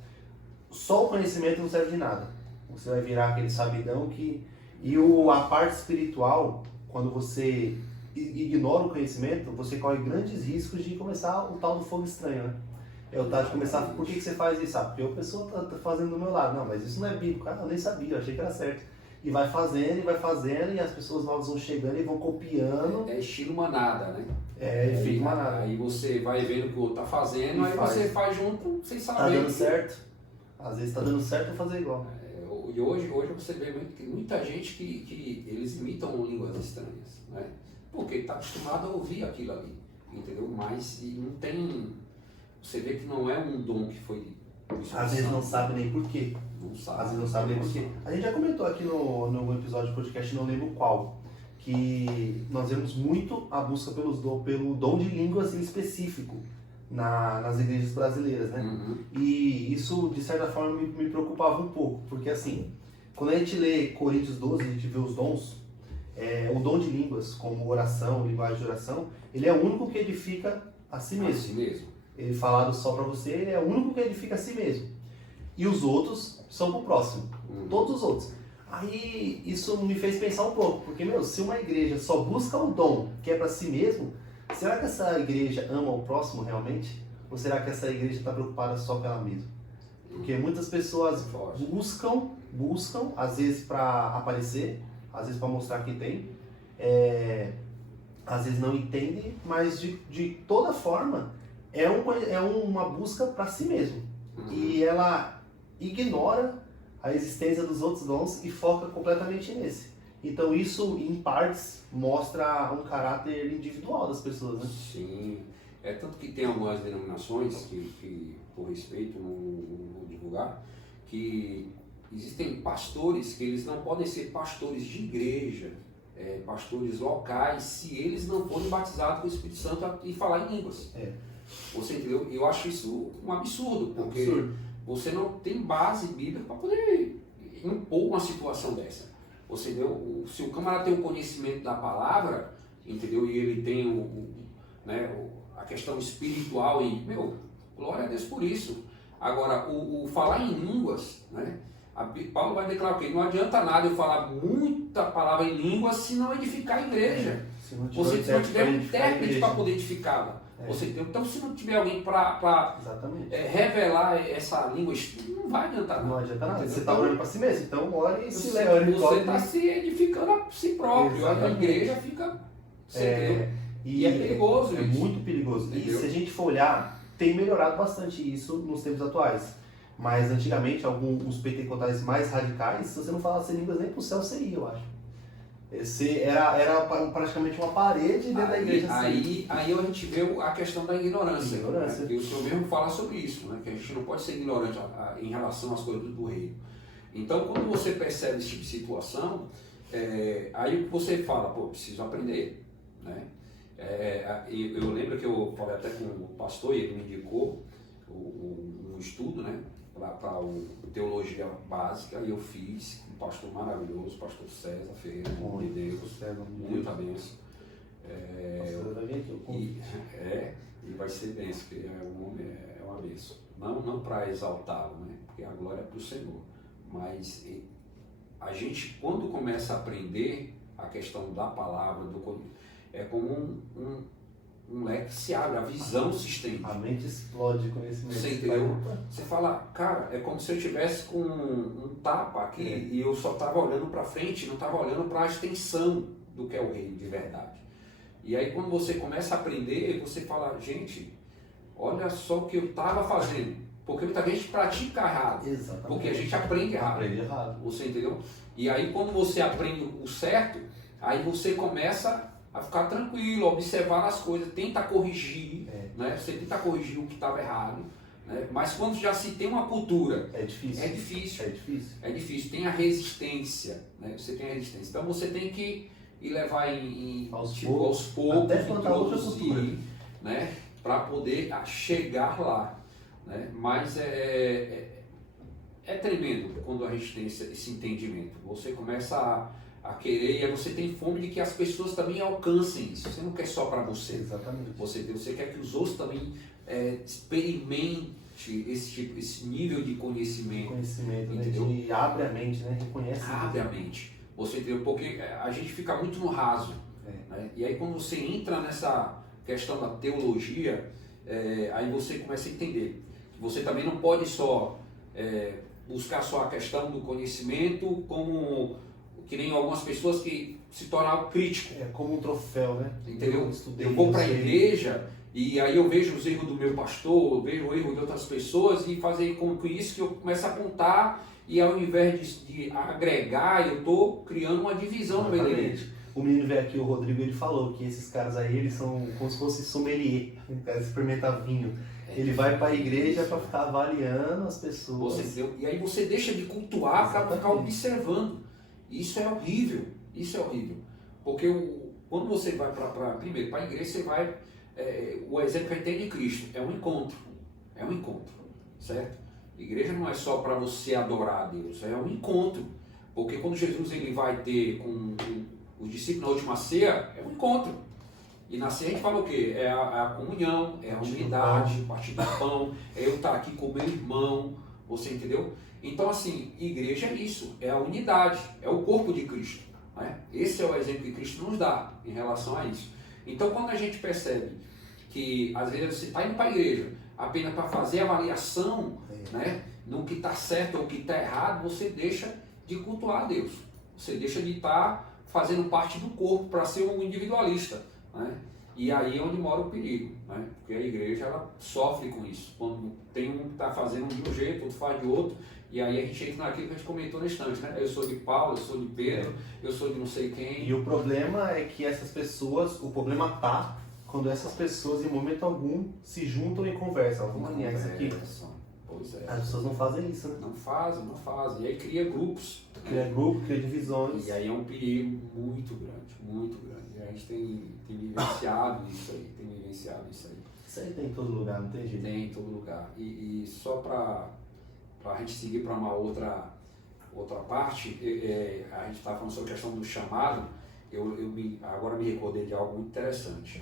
só o conhecimento não serve de nada. Você vai virar aquele sabidão que... E a parte espiritual, quando você ignora o conhecimento, você corre grandes riscos de começar o tal do fogo estranho, né? É o tal de começar, por que você faz isso? Porque a pessoa tá fazendo do meu lado. Não, mas isso não é bíblico. Cara, eu nem sabia, eu achei que era certo. E vai fazendo, e as pessoas novas vão chegando e vão copiando. É estilo manada, né? Efeito manada. Aí você vai vendo o que o outro tá fazendo, aí você faz junto sem saber. Tá dando certo. Às vezes tá dando certo pra fazer igual. E hoje você vê muita gente que eles imitam línguas estranhas, né? Porque está acostumado a ouvir aquilo ali, entendeu? Mas não tem... Você vê que não é um dom que foi Às vezes não sabe nem por quê. Não sabe. Às vezes não sabe nem por quê. A gente já comentou aqui no episódio do podcast, não lembro qual, que nós vemos muito a busca pelo dom de línguas em específico nas igrejas brasileiras, né? Uhum. E isso, de certa forma, me preocupava um pouco, porque assim, quando a gente lê Coríntios 12, a gente vê os dons, o dom de línguas, como oração, linguagem de oração, ele é o único que edifica a si mesmo. A si mesmo. Ele falado só para você, ele é o único que edifica a si mesmo. E os outros são pro próximo. Todos os outros. Aí isso me fez pensar um pouco, porque, se uma igreja só busca o dom que é para si mesmo, será que essa igreja ama o próximo realmente? Ou será que essa igreja está preocupada só com ela mesma? Porque muitas pessoas buscam, às vezes para aparecer, às vezes para mostrar que tem, às vezes não entendem, mas de toda forma é uma busca para si mesmo. E ela ignora a existência dos outros dons e foca completamente nesse. Então isso, em partes, mostra um caráter individual das pessoas, né? Sim. Tanto que tem algumas denominações que por respeito, não vou divulgar, que existem pastores que eles não podem ser pastores de igreja, pastores locais, se eles não forem batizados com o Espírito Santo e falar em línguas. Você entendeu? Eu acho isso um absurdo, porque você não tem base bíblica para poder impor uma situação dessa. Você entendeu? Se o camarada tem o conhecimento da palavra, entendeu? E ele tem a questão espiritual e, glória a Deus por isso. Agora, o falar em línguas, né? Paulo vai declarar o quê? Não adianta nada eu falar muita palavra em línguas se não edificar a igreja. Se não tiver um intérprete para poder edificá-la. Então, se não tiver alguém para revelar essa língua, não vai adiantar nada. Não adianta nada. Você está orando para si mesmo, então ore e se leve. Você está se edificando a si próprio. Exatamente. A igreja fica... E é perigoso isso. É muito perigoso. Entendeu? E se a gente for olhar, tem melhorado bastante isso nos tempos atuais. Mas antigamente, alguns pentecostais mais radicais, se você não falasse línguas nem pro céu, você ia, eu acho. Era praticamente uma parede dentro da igreja. Aí a gente vê a questão da ignorância. Né? E o senhor mesmo fala sobre isso, né? Que a gente não pode ser ignorante em relação às coisas do reino. Então, quando você percebe esse tipo de situação, aí você fala, preciso aprender. Né? Eu lembro que eu falei até com o pastor e ele me indicou um estudo, né? Para teologia básica, e eu fiz um pastor maravilhoso, pastor César Ferreira, de Deus, muita bênção. E vai ser bênção, porque é uma bênção. Não para exaltá-lo, né? Porque a glória é para o Senhor. Mas a gente, quando começa a aprender a questão da palavra, é como um leque se abre, a visão se estende. A mente explode com esse Você entendeu? Você fala, cara, é como se eu estivesse com um tapa aqui e eu só estava olhando para frente, não estava olhando para a extensão do que é o reino de verdade. E aí quando você começa a aprender, você fala, gente, olha só o que eu estava fazendo. Porque muita gente pratica errado. Exatamente. Porque a gente aprende errado. Você entendeu? E aí quando você aprende o certo, aí você começa a ficar tranquilo, a observar as coisas, tenta corrigir, né? Você tenta corrigir o que estava errado, né? Mas quando já se tem uma cultura, é difícil. É difícil, tem a resistência, né? Você tem a resistência. Então você tem que ir levar aos poucos, até plantar outra cultura, né? Para poder chegar lá, né? Mas é tremendo quando a gente tem esse entendimento. Você começa a querer, e aí você tem fome de que as pessoas também alcancem isso. Você não quer só para você. Exatamente. Você quer que os outros também experimentem esse nível de conhecimento. Entendeu? Né? E abre a mente, né? Reconhece. Abre a mente. Você entendeu? Porque a gente fica muito no raso. Né? E aí quando você entra nessa questão da teologia, aí você começa a entender que você também não pode só buscar só a questão do conhecimento como que nem algumas pessoas que se tornam algo crítico. É como um troféu, né? Entendeu? Eu vou para a igreja e aí eu vejo os erros do meu pastor, eu vejo o erro de outras pessoas e fazer com isso que eu começo a apontar e ao invés de agregar, eu estou criando uma divisão no meio da igreja. O menino veio aqui, o Rodrigo, ele falou que esses caras aí, eles são como se fosse sommelier, o cara experimenta vinho. Ele vai para a igreja para ficar avaliando as pessoas. E aí você deixa de cultuar para ficar observando. Isso é horrível, isso é horrível. Porque quando você vai primeiro para a igreja, você vai, o exemplo que a gente tem de Cristo é um encontro, certo? A igreja não é só para você adorar a Deus, é um encontro. Porque quando Jesus ele vai ter com os discípulos na última ceia, é um encontro. E na ceia a gente fala o quê? É a comunhão, é a unidade, partir do pão, é eu estar aqui com o meu irmão, você entendeu? Então assim, igreja é isso, é a unidade, é o corpo de Cristo. Né? Esse é o exemplo que Cristo nos dá em relação a isso. Então quando a gente percebe que às vezes você está indo para a igreja apenas para fazer avaliação, né, no que está certo ou o que está errado, você deixa de cultuar a Deus. Você deixa de estar fazendo parte do corpo para ser um individualista. Né? E aí é onde mora o perigo, né? Porque a igreja ela sofre com isso. Quando tem um que está fazendo de um jeito, outro faz de outro, e aí a gente entra naquilo que a gente comentou na instante, né? Eu sou de Paulo, eu sou de Pedro, eu sou de não sei quem. E o problema é que essas pessoas, o problema tá quando essas pessoas em momento algum se juntam e conversam. Vamos alinhar isso aqui. Pois é. As pessoas não fazem isso, né? Não fazem. E aí cria grupos. Cria grupo, cria divisões. E aí é um perigo muito grande, muito grande. E a gente tem vivenciado isso aí, Isso aí tem em todo lugar, não tem jeito? Tem em todo lugar. E só para a gente seguir para uma outra parte, a gente estava falando sobre a questão do chamado, agora me recordei de algo muito interessante.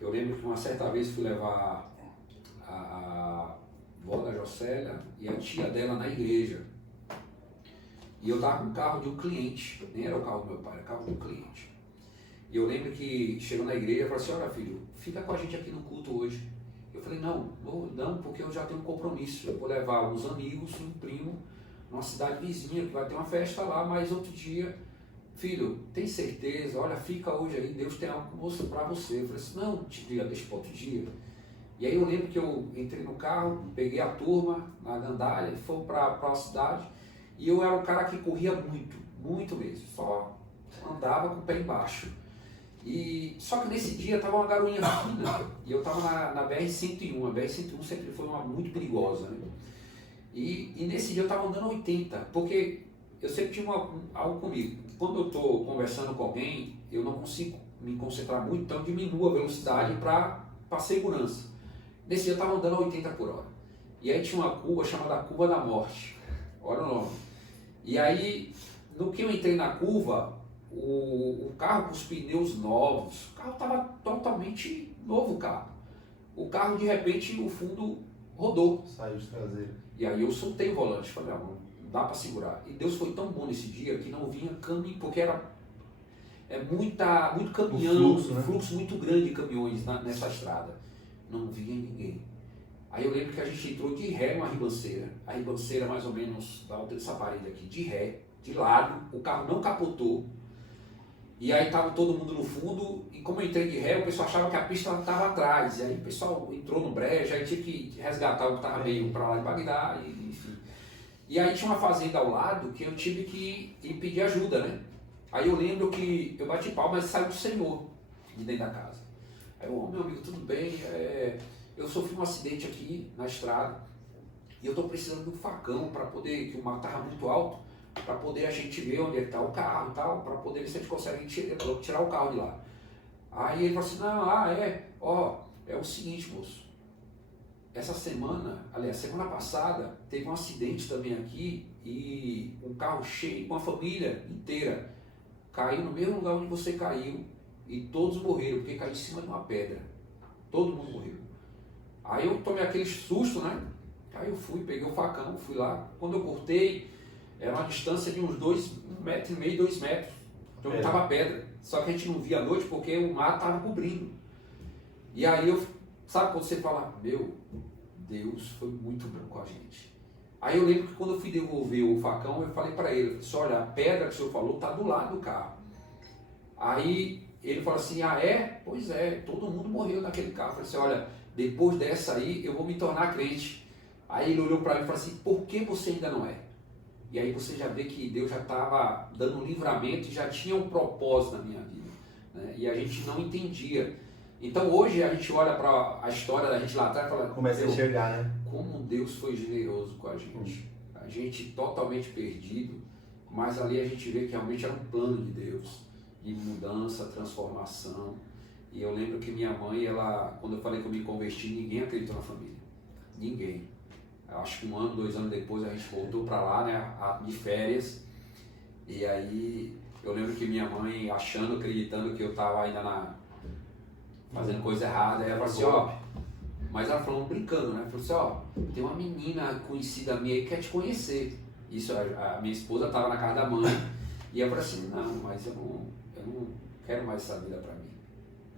Eu lembro que uma certa vez fui levar a avó da Jocélia e a tia dela na igreja. E eu estava com o carro de um cliente, nem era o carro do meu pai, era o carro de um cliente. E eu lembro que chegou na igreja e falou assim, olha filho, fica com a gente aqui no culto hoje. Eu falei, não, porque eu já tenho um compromisso, eu vou levar uns amigos, um primo, numa cidade vizinha, que vai ter uma festa lá, mas outro dia, filho, tem certeza, olha, fica hoje aí, Deus tem algo para você. Eu falei assim, não, deixa para outro dia. E aí eu lembro que eu entrei no carro, peguei a turma na gandaia, fomos para a cidade, e eu era um cara que corria muito mesmo, só andava com o pé embaixo. Só que nesse dia estava uma garoinha fina, e eu estava na BR-101, a BR-101 sempre foi uma muito perigosa, né? E nesse dia eu estava andando 80, porque eu sempre tinha algo comigo. Quando eu estou conversando com alguém, eu não consigo me concentrar muito, então eu diminuo a velocidade para segurança. Nesse dia eu estava andando a 80 por hora. E aí tinha uma curva chamada Curva da Morte. Olha o nome. E aí, no que eu entrei na curva, o carro com os pneus novos, o carro estava totalmente novo, o carro. O carro, de repente, o fundo rodou. Saiu de traseira. E aí eu soltei o volante, falei, não dá para segurar. E Deus foi tão bom nesse dia que não vinha caminho, porque era muito caminhão, fluxo muito grande de caminhões nessa estrada. Não vinha ninguém. Aí eu lembro que a gente entrou de ré numa ribanceira. A ribanceira mais ou menos da altura dessa parede aqui, de ré, de lado, o carro não capotou. E aí estava todo mundo no fundo, e como eu entrei de ré, o pessoal achava que a pista estava atrás. E aí o pessoal entrou no brejo, aí tinha que resgatar o que estava meio para lá de Bagdá, enfim. E aí tinha uma fazenda ao lado que eu tive que ir pedir ajuda, né? Aí eu lembro que eu bati palma, mas saiu o Senhor de dentro da casa. Aí eu, meu amigo, tudo bem? Eu sofri um acidente aqui na estrada e eu estou precisando de um facão para poder, que o mar estava muito alto, para poder a gente ver onde está o carro e tal, para poder ver se a gente consegue tirar o carro de lá. Aí ele falou assim, não, é o seguinte, moço, essa semana, aliás, semana passada, teve um acidente também aqui e um carro cheio, com a família inteira, caiu no mesmo lugar onde você caiu e todos morreram, porque caiu em cima de uma pedra. Todo mundo morreu. Aí eu tomei aquele susto, né? Aí eu fui, peguei o facão, fui lá. Quando eu cortei, era uma distância de uns 1,5 metros, 2 metros. Então estava pedra. Só que a gente não via à noite porque o mar estava cobrindo. E aí sabe quando você fala, meu, Deus foi muito bom com a gente. Aí eu lembro que quando eu fui devolver o facão, eu falei para ele, olha, a pedra que o senhor falou está do lado do carro. Aí ele falou assim, Pois é, todo mundo morreu naquele carro. Eu falei assim, olha, depois dessa aí eu vou me tornar crente. Aí ele olhou para mim e falou assim, por que você ainda não é? E aí você já vê que Deus já estava dando um livramento e já tinha um propósito na minha vida. né? E a gente não entendia. Então hoje a gente olha para a história da gente lá atrás e fala, Começa a enxergar, né? como Deus foi generoso com a gente. A gente totalmente perdido, mas ali a gente vê que realmente era um plano de Deus, de mudança, transformação. E eu lembro que minha mãe, quando eu falei que eu me converti, ninguém acreditou na família. Ninguém. Eu acho que 1 ano, 2 anos depois a gente voltou para lá, né, de férias. E aí eu lembro que minha mãe, acreditando que eu estava ainda fazendo coisa errada, aí ela falou assim, ó, mas ela falou brincando, né? Falou assim, ó, tem uma menina conhecida minha aí que quer te conhecer. Isso, a minha esposa estava na casa da mãe, e eu falei assim, não, mas eu não quero mais essa vida para mim.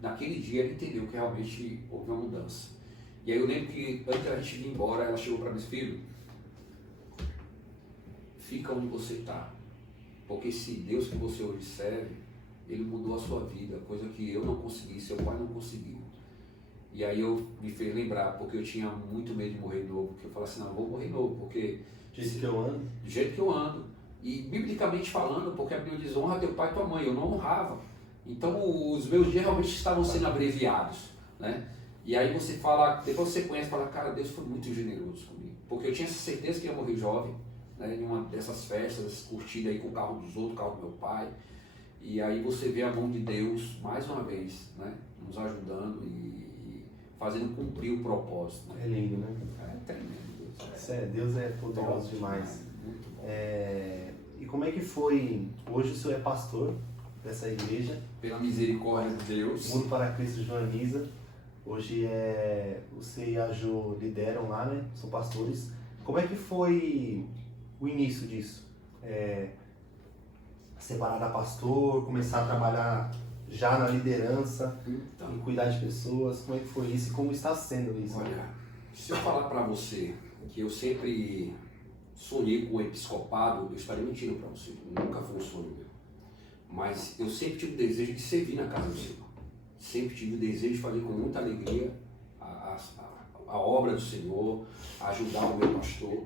Naquele dia ela entendeu que realmente houve uma mudança. E aí eu lembro que antes da gente vir embora, ela chegou para mim, filho, fica onde você está. Porque esse Deus que você hoje serve, ele mudou a sua vida, coisa que eu não consegui, seu pai não conseguiu. E aí eu me fez lembrar, porque eu tinha muito medo de morrer novo, porque eu falava assim, não, eu vou morrer novo, porque... Do jeito que eu ando? Do jeito que eu ando. E biblicamente falando, porque a Bíblia diz, honra teu pai e tua mãe, eu não honrava. Então os meus dias realmente estavam sendo abreviados, né? E aí você fala, depois você conhece, fala, cara, Deus foi muito generoso comigo. Porque eu tinha essa certeza que ia morrer jovem, né, em uma dessas festas, curtida aí com o carro dos outros, o carro do meu pai. E aí você vê a mão de Deus, mais uma vez, né, nos ajudando e fazendo cumprir o propósito. Né? É lindo, né? É tremendo. Deus é poderoso demais. Muito bom. E como é que foi? Hoje o senhor é pastor dessa igreja. Pela misericórdia de Deus. Mundo para Cristo Joaniza. Hoje você e a Jo lideram lá, né? São pastores. Como é que foi o início disso? Separar da pastor, começar a trabalhar já na liderança, então, em cuidar de pessoas. Como é que foi isso e como está sendo isso? Olha, se eu falar para você que eu sempre sonhei com o episcopado, eu estaria mentindo para você. Nunca foi um sonho meu. Mas eu sempre tive o desejo de servir na casa do Senhor. Sempre tive o desejo de fazer com muita alegria a obra do Senhor, ajudar o meu pastor.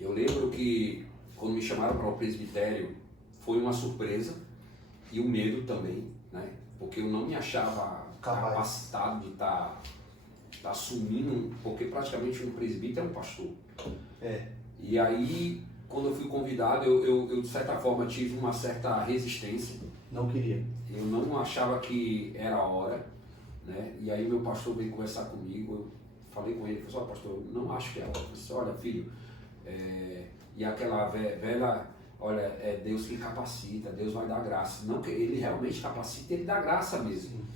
Eu lembro que quando me chamaram para o presbitério foi uma surpresa e um medo também, né? Porque eu não me achava capacitado de estar assumindo, porque praticamente um presbítero é um pastor. E aí, quando eu fui convidado, eu de certa forma tive uma certa resistência. Não queria. Eu não achava que era a hora, né? E aí meu pastor veio conversar comigo, eu falei com ele, falei, pastor, eu não acho que é a hora. Eu disse, olha filho, e aquela velha, olha, é Deus que capacita, Deus vai dar graça. Não que ele realmente capacita, ele dá graça mesmo.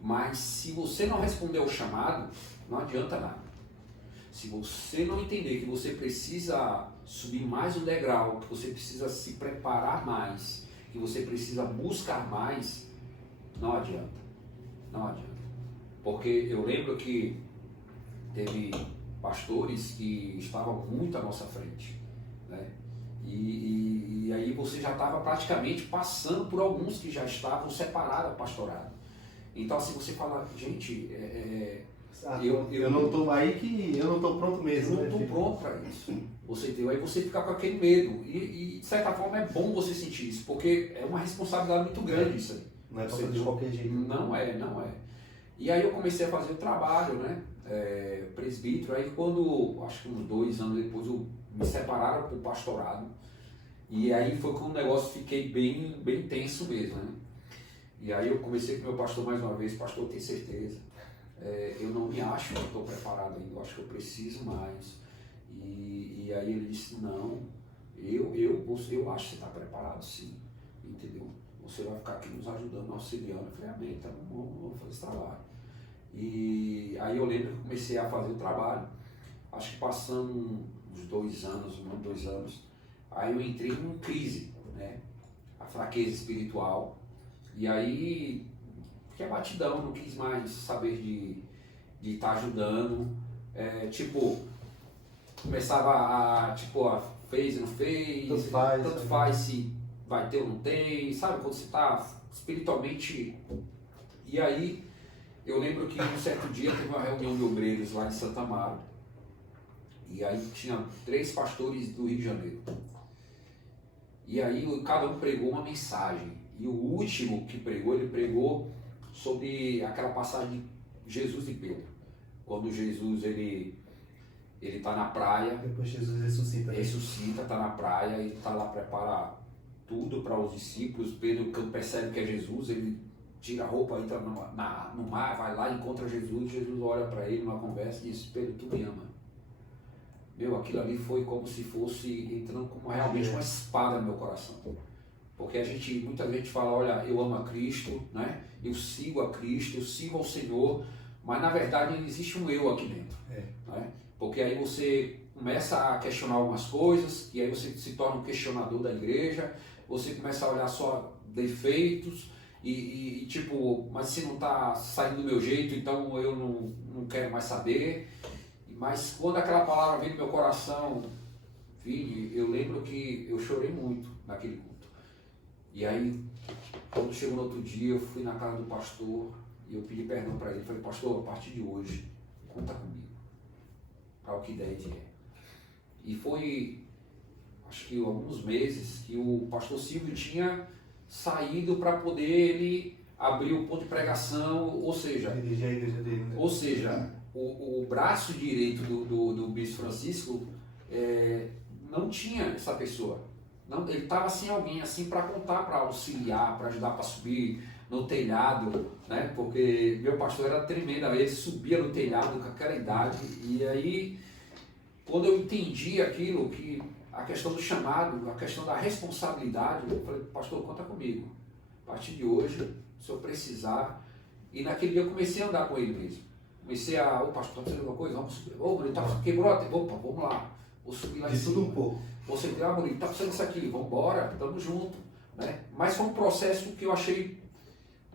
Mas se você não responder ao chamado, não adianta nada. Se você não entender que você precisa subir mais um degrau, que você precisa se preparar mais, que você precisa buscar mais, não adianta. Não adianta. Porque eu lembro que teve pastores que estavam muito à nossa frente, né? E aí você já estava praticamente passando por alguns que já estavam separados do pastorado. Então assim você fala, gente, eu não estou aí que eu não estou pronto mesmo. Eu não estou pronto para isso. Você entendeu? Aí você fica com aquele medo. E de certa forma é bom você sentir isso, porque é uma responsabilidade muito grande isso aí. Não é para fazer de qualquer jeito. Não é. E aí eu comecei a fazer o trabalho, né? Presbítero. Aí quando, acho que uns 2 anos depois, me separaram para o pastorado. E aí foi que o negócio fiquei bem tenso mesmo, né? E aí eu comecei com o meu pastor mais uma vez, pastor, eu tenho certeza. Eu não me acho que estou preparado ainda, eu acho que eu preciso mais. E aí ele disse, não, eu acho que você está preparado sim, entendeu? Você vai ficar aqui nos ajudando, nos auxiliando. Eu falei, amém, tá bom, vamos fazer esse trabalho. E aí eu lembro que eu comecei a fazer o trabalho, acho que passando uns 2 anos, 1 ou 2 anos, aí eu entrei numa crise, né? A fraqueza espiritual. E aí, fiquei abatidão, não quis mais saber de estar ajudando. Começava fez ou não fez, tanto faz se vai ter ou não tem, sabe? Quando você está espiritualmente. E aí, eu lembro que um certo dia teve uma reunião de obreiros lá em Santa Amaro. E aí tinha 3 pastores do Rio de Janeiro. E aí cada um pregou uma mensagem. E o último que pregou, ele pregou sobre aquela passagem de Jesus e Pedro. Quando Jesus ele está na praia, Depois Jesus ressuscita. ressuscita, está na praia, ele está lá, prepara tudo para os discípulos. Pedro, quando percebe que é Jesus, ele tira a roupa, entra no mar, vai lá, encontra Jesus. Jesus olha para ele numa conversa e diz: Pedro, tu me ama. Meu, aquilo ali foi como se fosse entrando como realmente uma espada no meu coração. Porque a gente, muita gente fala: olha, eu amo a Cristo, né? Eu sigo a Cristo, eu sigo ao Senhor, mas na verdade não existe um eu aqui dentro. Né? Porque aí você começa a questionar algumas coisas, e aí você se torna um questionador da igreja, você começa a olhar só defeitos, e tipo, mas se não está saindo do meu jeito, então eu não quero mais saber. Mas quando aquela palavra veio no meu coração, Vini, eu lembro que eu chorei muito naquele culto. E aí, quando chegou no outro dia, eu fui na casa do pastor e eu pedi perdão para ele. Falei: pastor, a partir de hoje, conta comigo para o que der e vier. E foi, acho que alguns meses que o pastor Silvio tinha saído para poder ele abrir o ponto de pregação, ou seja, dirigir a igreja dele, né? Ou seja, o braço direito do Bispo Francisco não tinha essa pessoa. Não, ele estava sem alguém assim para contar, para auxiliar, para ajudar para subir no telhado, né? Porque meu pastor era tremendo, ele subia no telhado com aquela idade. E aí, quando eu entendi aquilo, que a questão do chamado, a questão da responsabilidade, eu falei: pastor, conta comigo. A partir de hoje, se eu precisar. E naquele dia eu comecei a andar com ele mesmo. Comecei a: ô pastor, está precisando de alguma coisa? Vamos subir. Ô, ele quebrou a... Opa, vamos lá. Vou subir lá em cima. De tudo um pouco. Você ah, bonito, está precisando disso aqui, vamos embora, estamos juntos. Né? Mas foi um processo que eu achei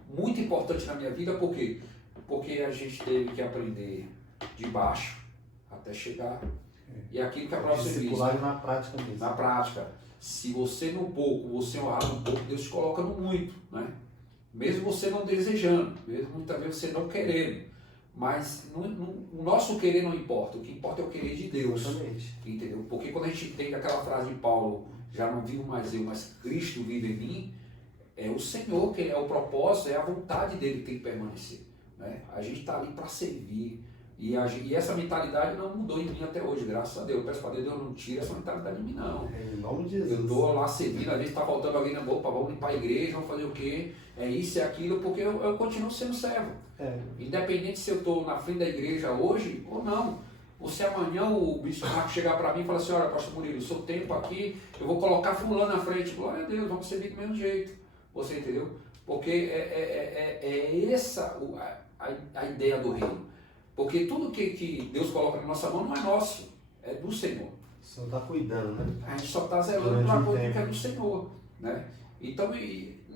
muito importante na minha vida, por quê? Porque a gente teve que aprender de baixo até chegar. E aquilo que a palavra diz. Discipulado na prática mesmo. Na prática. Se você no pouco, você honrar no pouco, Deus te coloca no muito. Né? Mesmo você não desejando, mesmo muitas vezes você não querendo. Mas o nosso querer não importa, o que importa é o querer de Deus. Exatamente. Entendeu? Porque quando a gente entende aquela frase de Paulo: já não vivo mais eu, mas Cristo vive em mim, é o Senhor que é o propósito, é a vontade dele que tem que permanecer. Né? A gente está ali para servir. E essa mentalidade não mudou em mim até hoje, graças a Deus. Eu peço para Deus não tire essa mentalidade de mim, não. Em nome de Jesus. Eu estou lá servindo, às vezes está faltando alguém na boca, vamos limpar a igreja, vamos fazer o quê? É isso, é aquilo, porque eu continuo sendo servo. Independente se eu estou na frente da igreja hoje ou não. Ou se amanhã o bispo Marcos chegar para mim e falar assim: olha, pastor Murilo, o seu tempo aqui, eu vou colocar fulano na frente. Glória a Deus, vamos servir do mesmo jeito. Você entendeu? Porque é essa a ideia do reino. Porque tudo que Deus coloca na nossa mão não é nosso, é do Senhor. O Senhor está cuidando, né? A gente só está zelando para coisa que é do Senhor. Né? Então,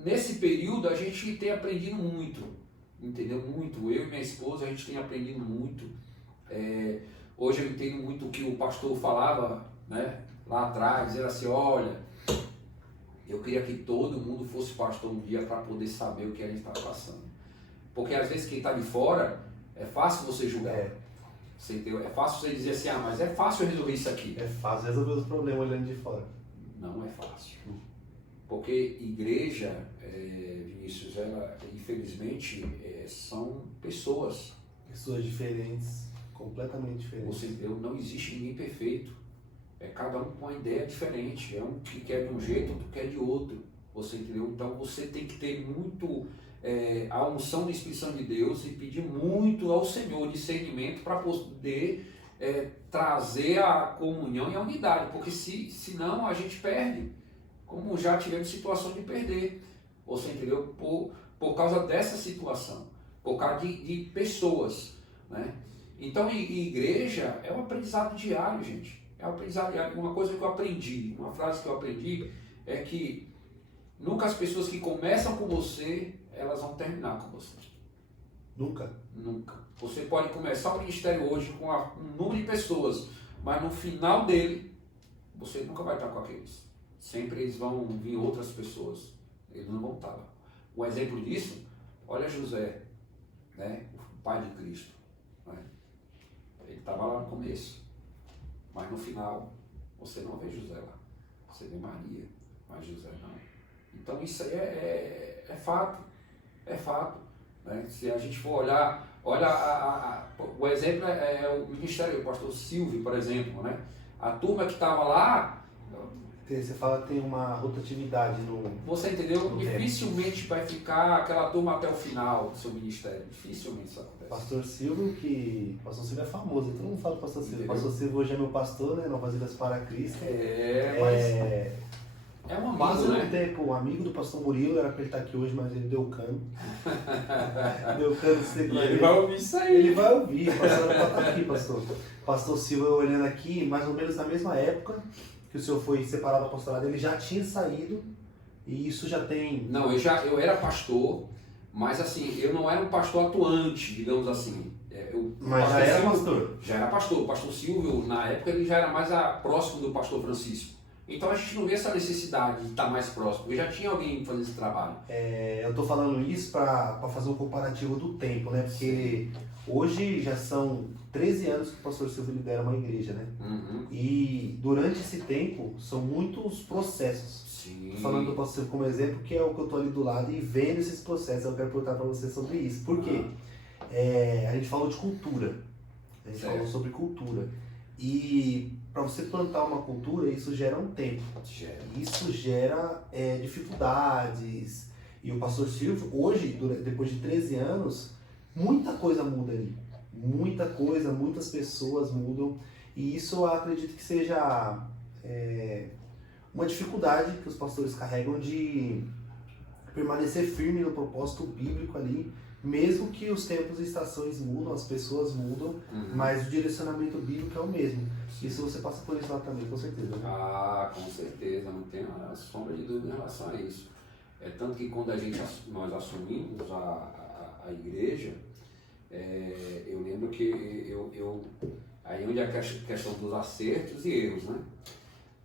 nesse período, a gente tem aprendido muito. Entendeu? Muito. Eu e minha esposa, a gente tem aprendido muito. Hoje eu entendo muito o que o pastor falava, né, lá atrás, dizendo assim: olha, eu queria que todo mundo fosse pastor um dia para poder saber o que a gente está passando. Porque às vezes quem está de fora, é fácil você julgar. Você entendeu? É fácil você dizer assim: ah, mas é fácil eu resolver isso aqui. É fácil resolver os problemas olhando de fora. Não é fácil. Porque igreja, Vinícius, ela, infelizmente, são pessoas. Pessoas diferentes, completamente diferentes. Você entendeu? Não existe ninguém perfeito. Cada um com uma ideia diferente. É um que quer de um jeito, outro quer de outro. Você entendeu? Então você tem que ter muito a unção da Espírito Santo de Deus e pedir muito ao Senhor discernimento para poder trazer a comunhão e a unidade. Porque senão a gente perde. Como já tivemos situação de perder. Você entendeu? Por causa dessa situação. Por causa de pessoas. Né? Então, igreja é um aprendizado diário, gente. É um aprendizado diário. Uma coisa que eu aprendi, uma frase que eu aprendi é que nunca as pessoas que começam com você, elas vão terminar com você. Nunca? Nunca. Você pode começar o ministério hoje com um número de pessoas, mas no final dele, você nunca vai estar com aqueles. Sempre eles vão vir outras pessoas. Eles não vão estar lá. Um exemplo disso, olha José, né? O pai de Cristo. Né? Ele estava lá no começo, mas no final você não vê José lá. Você vê Maria, mas José não. Então isso aí é fato, é fato. Né? Se a gente for olha o exemplo é o ministério, o pastor Silvio, por exemplo, né? A turma que estava lá, Você fala que tem uma rotatividade no... você entendeu? no Dificilmente vai ficar aquela turma até o final do seu ministério, dificilmente isso acontece. Pastor Silvio é famoso, todo mundo fala do Pastor Silvio. Entendeu? Pastor Silvio hoje é meu pastor, né? Não Vasilhas para Cristo. É um amigo, Quase né? um tempo, amigo do pastor Murilo, era pra ele estar aqui hoje, mas ele deu cano. Deu cano seco. E ele vai ouvir isso aí. Ele vai ouvir, o pastor pode estar aqui, pastor. Pastor Silva, olhando aqui, mais ou menos na mesma época que o senhor foi separado do apostolado, ele já tinha saído, e isso já tem... Não, eu era pastor, mas assim, eu não era um pastor atuante, digamos assim. Mas já era pastor? Já era pastor. O pastor Silvio, na época, ele já era mais próximo do pastor Francisco. Então a gente não vê essa necessidade de estar mais próximo, porque já tinha alguém fazendo esse trabalho. Eu estou falando isso para fazer um comparativo do tempo, né? Porque hoje já são 13 anos que o pastor Silvio lidera uma igreja, né? Uhum. E durante esse tempo são muitos processos. Sim. Estou falando do pastor Silvio como exemplo, que é o que eu estou ali do lado e vendo esses processos. Eu quero perguntar para você sobre isso. Por quê? A gente falou de cultura. A gente falou sobre cultura. E para você plantar uma cultura, isso gera um tempo. Isso gera dificuldades. E o pastor Silvio, hoje, depois de 13 anos, muita coisa muda ali. Muita coisa, muitas pessoas mudam. E isso eu acredito que seja uma dificuldade que os pastores carregam de permanecer firme no propósito bíblico ali, mesmo que os tempos e estações mudam, as pessoas mudam, mas o direcionamento bíblico é o mesmo. Isso você passa por isso lá também, com certeza, né? Ah, com certeza, não tem a sombra de dúvida em relação a isso. É tanto que quando nós assumimos a igreja, eu lembro que aí onde é a questão dos acertos e erros, né?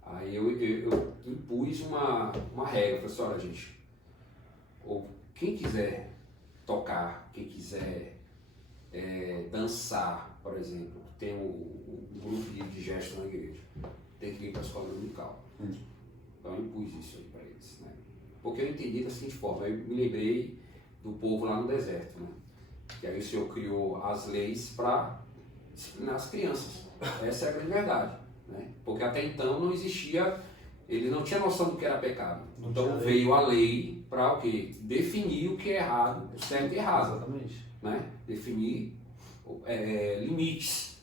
Aí eu impus uma regra, falei assim, olha gente, ou quem quiser tocar, quem quiser dançar, por exemplo, tem um grupo de gestos na igreja, tem que ir para a escola dominical. Então eu impus isso aí para eles, né? Porque eu entendi da seguinte forma, eu me lembrei do povo lá no deserto, né? Que aí o Senhor criou as leis para disciplinar as crianças. Essa é a grande verdade, né? Porque até então não existia, ele não tinha noção do que era pecado. Então veio a lei para o quê? Definir o que é errado, o certo e errado. Exatamente. Né? Definir limites.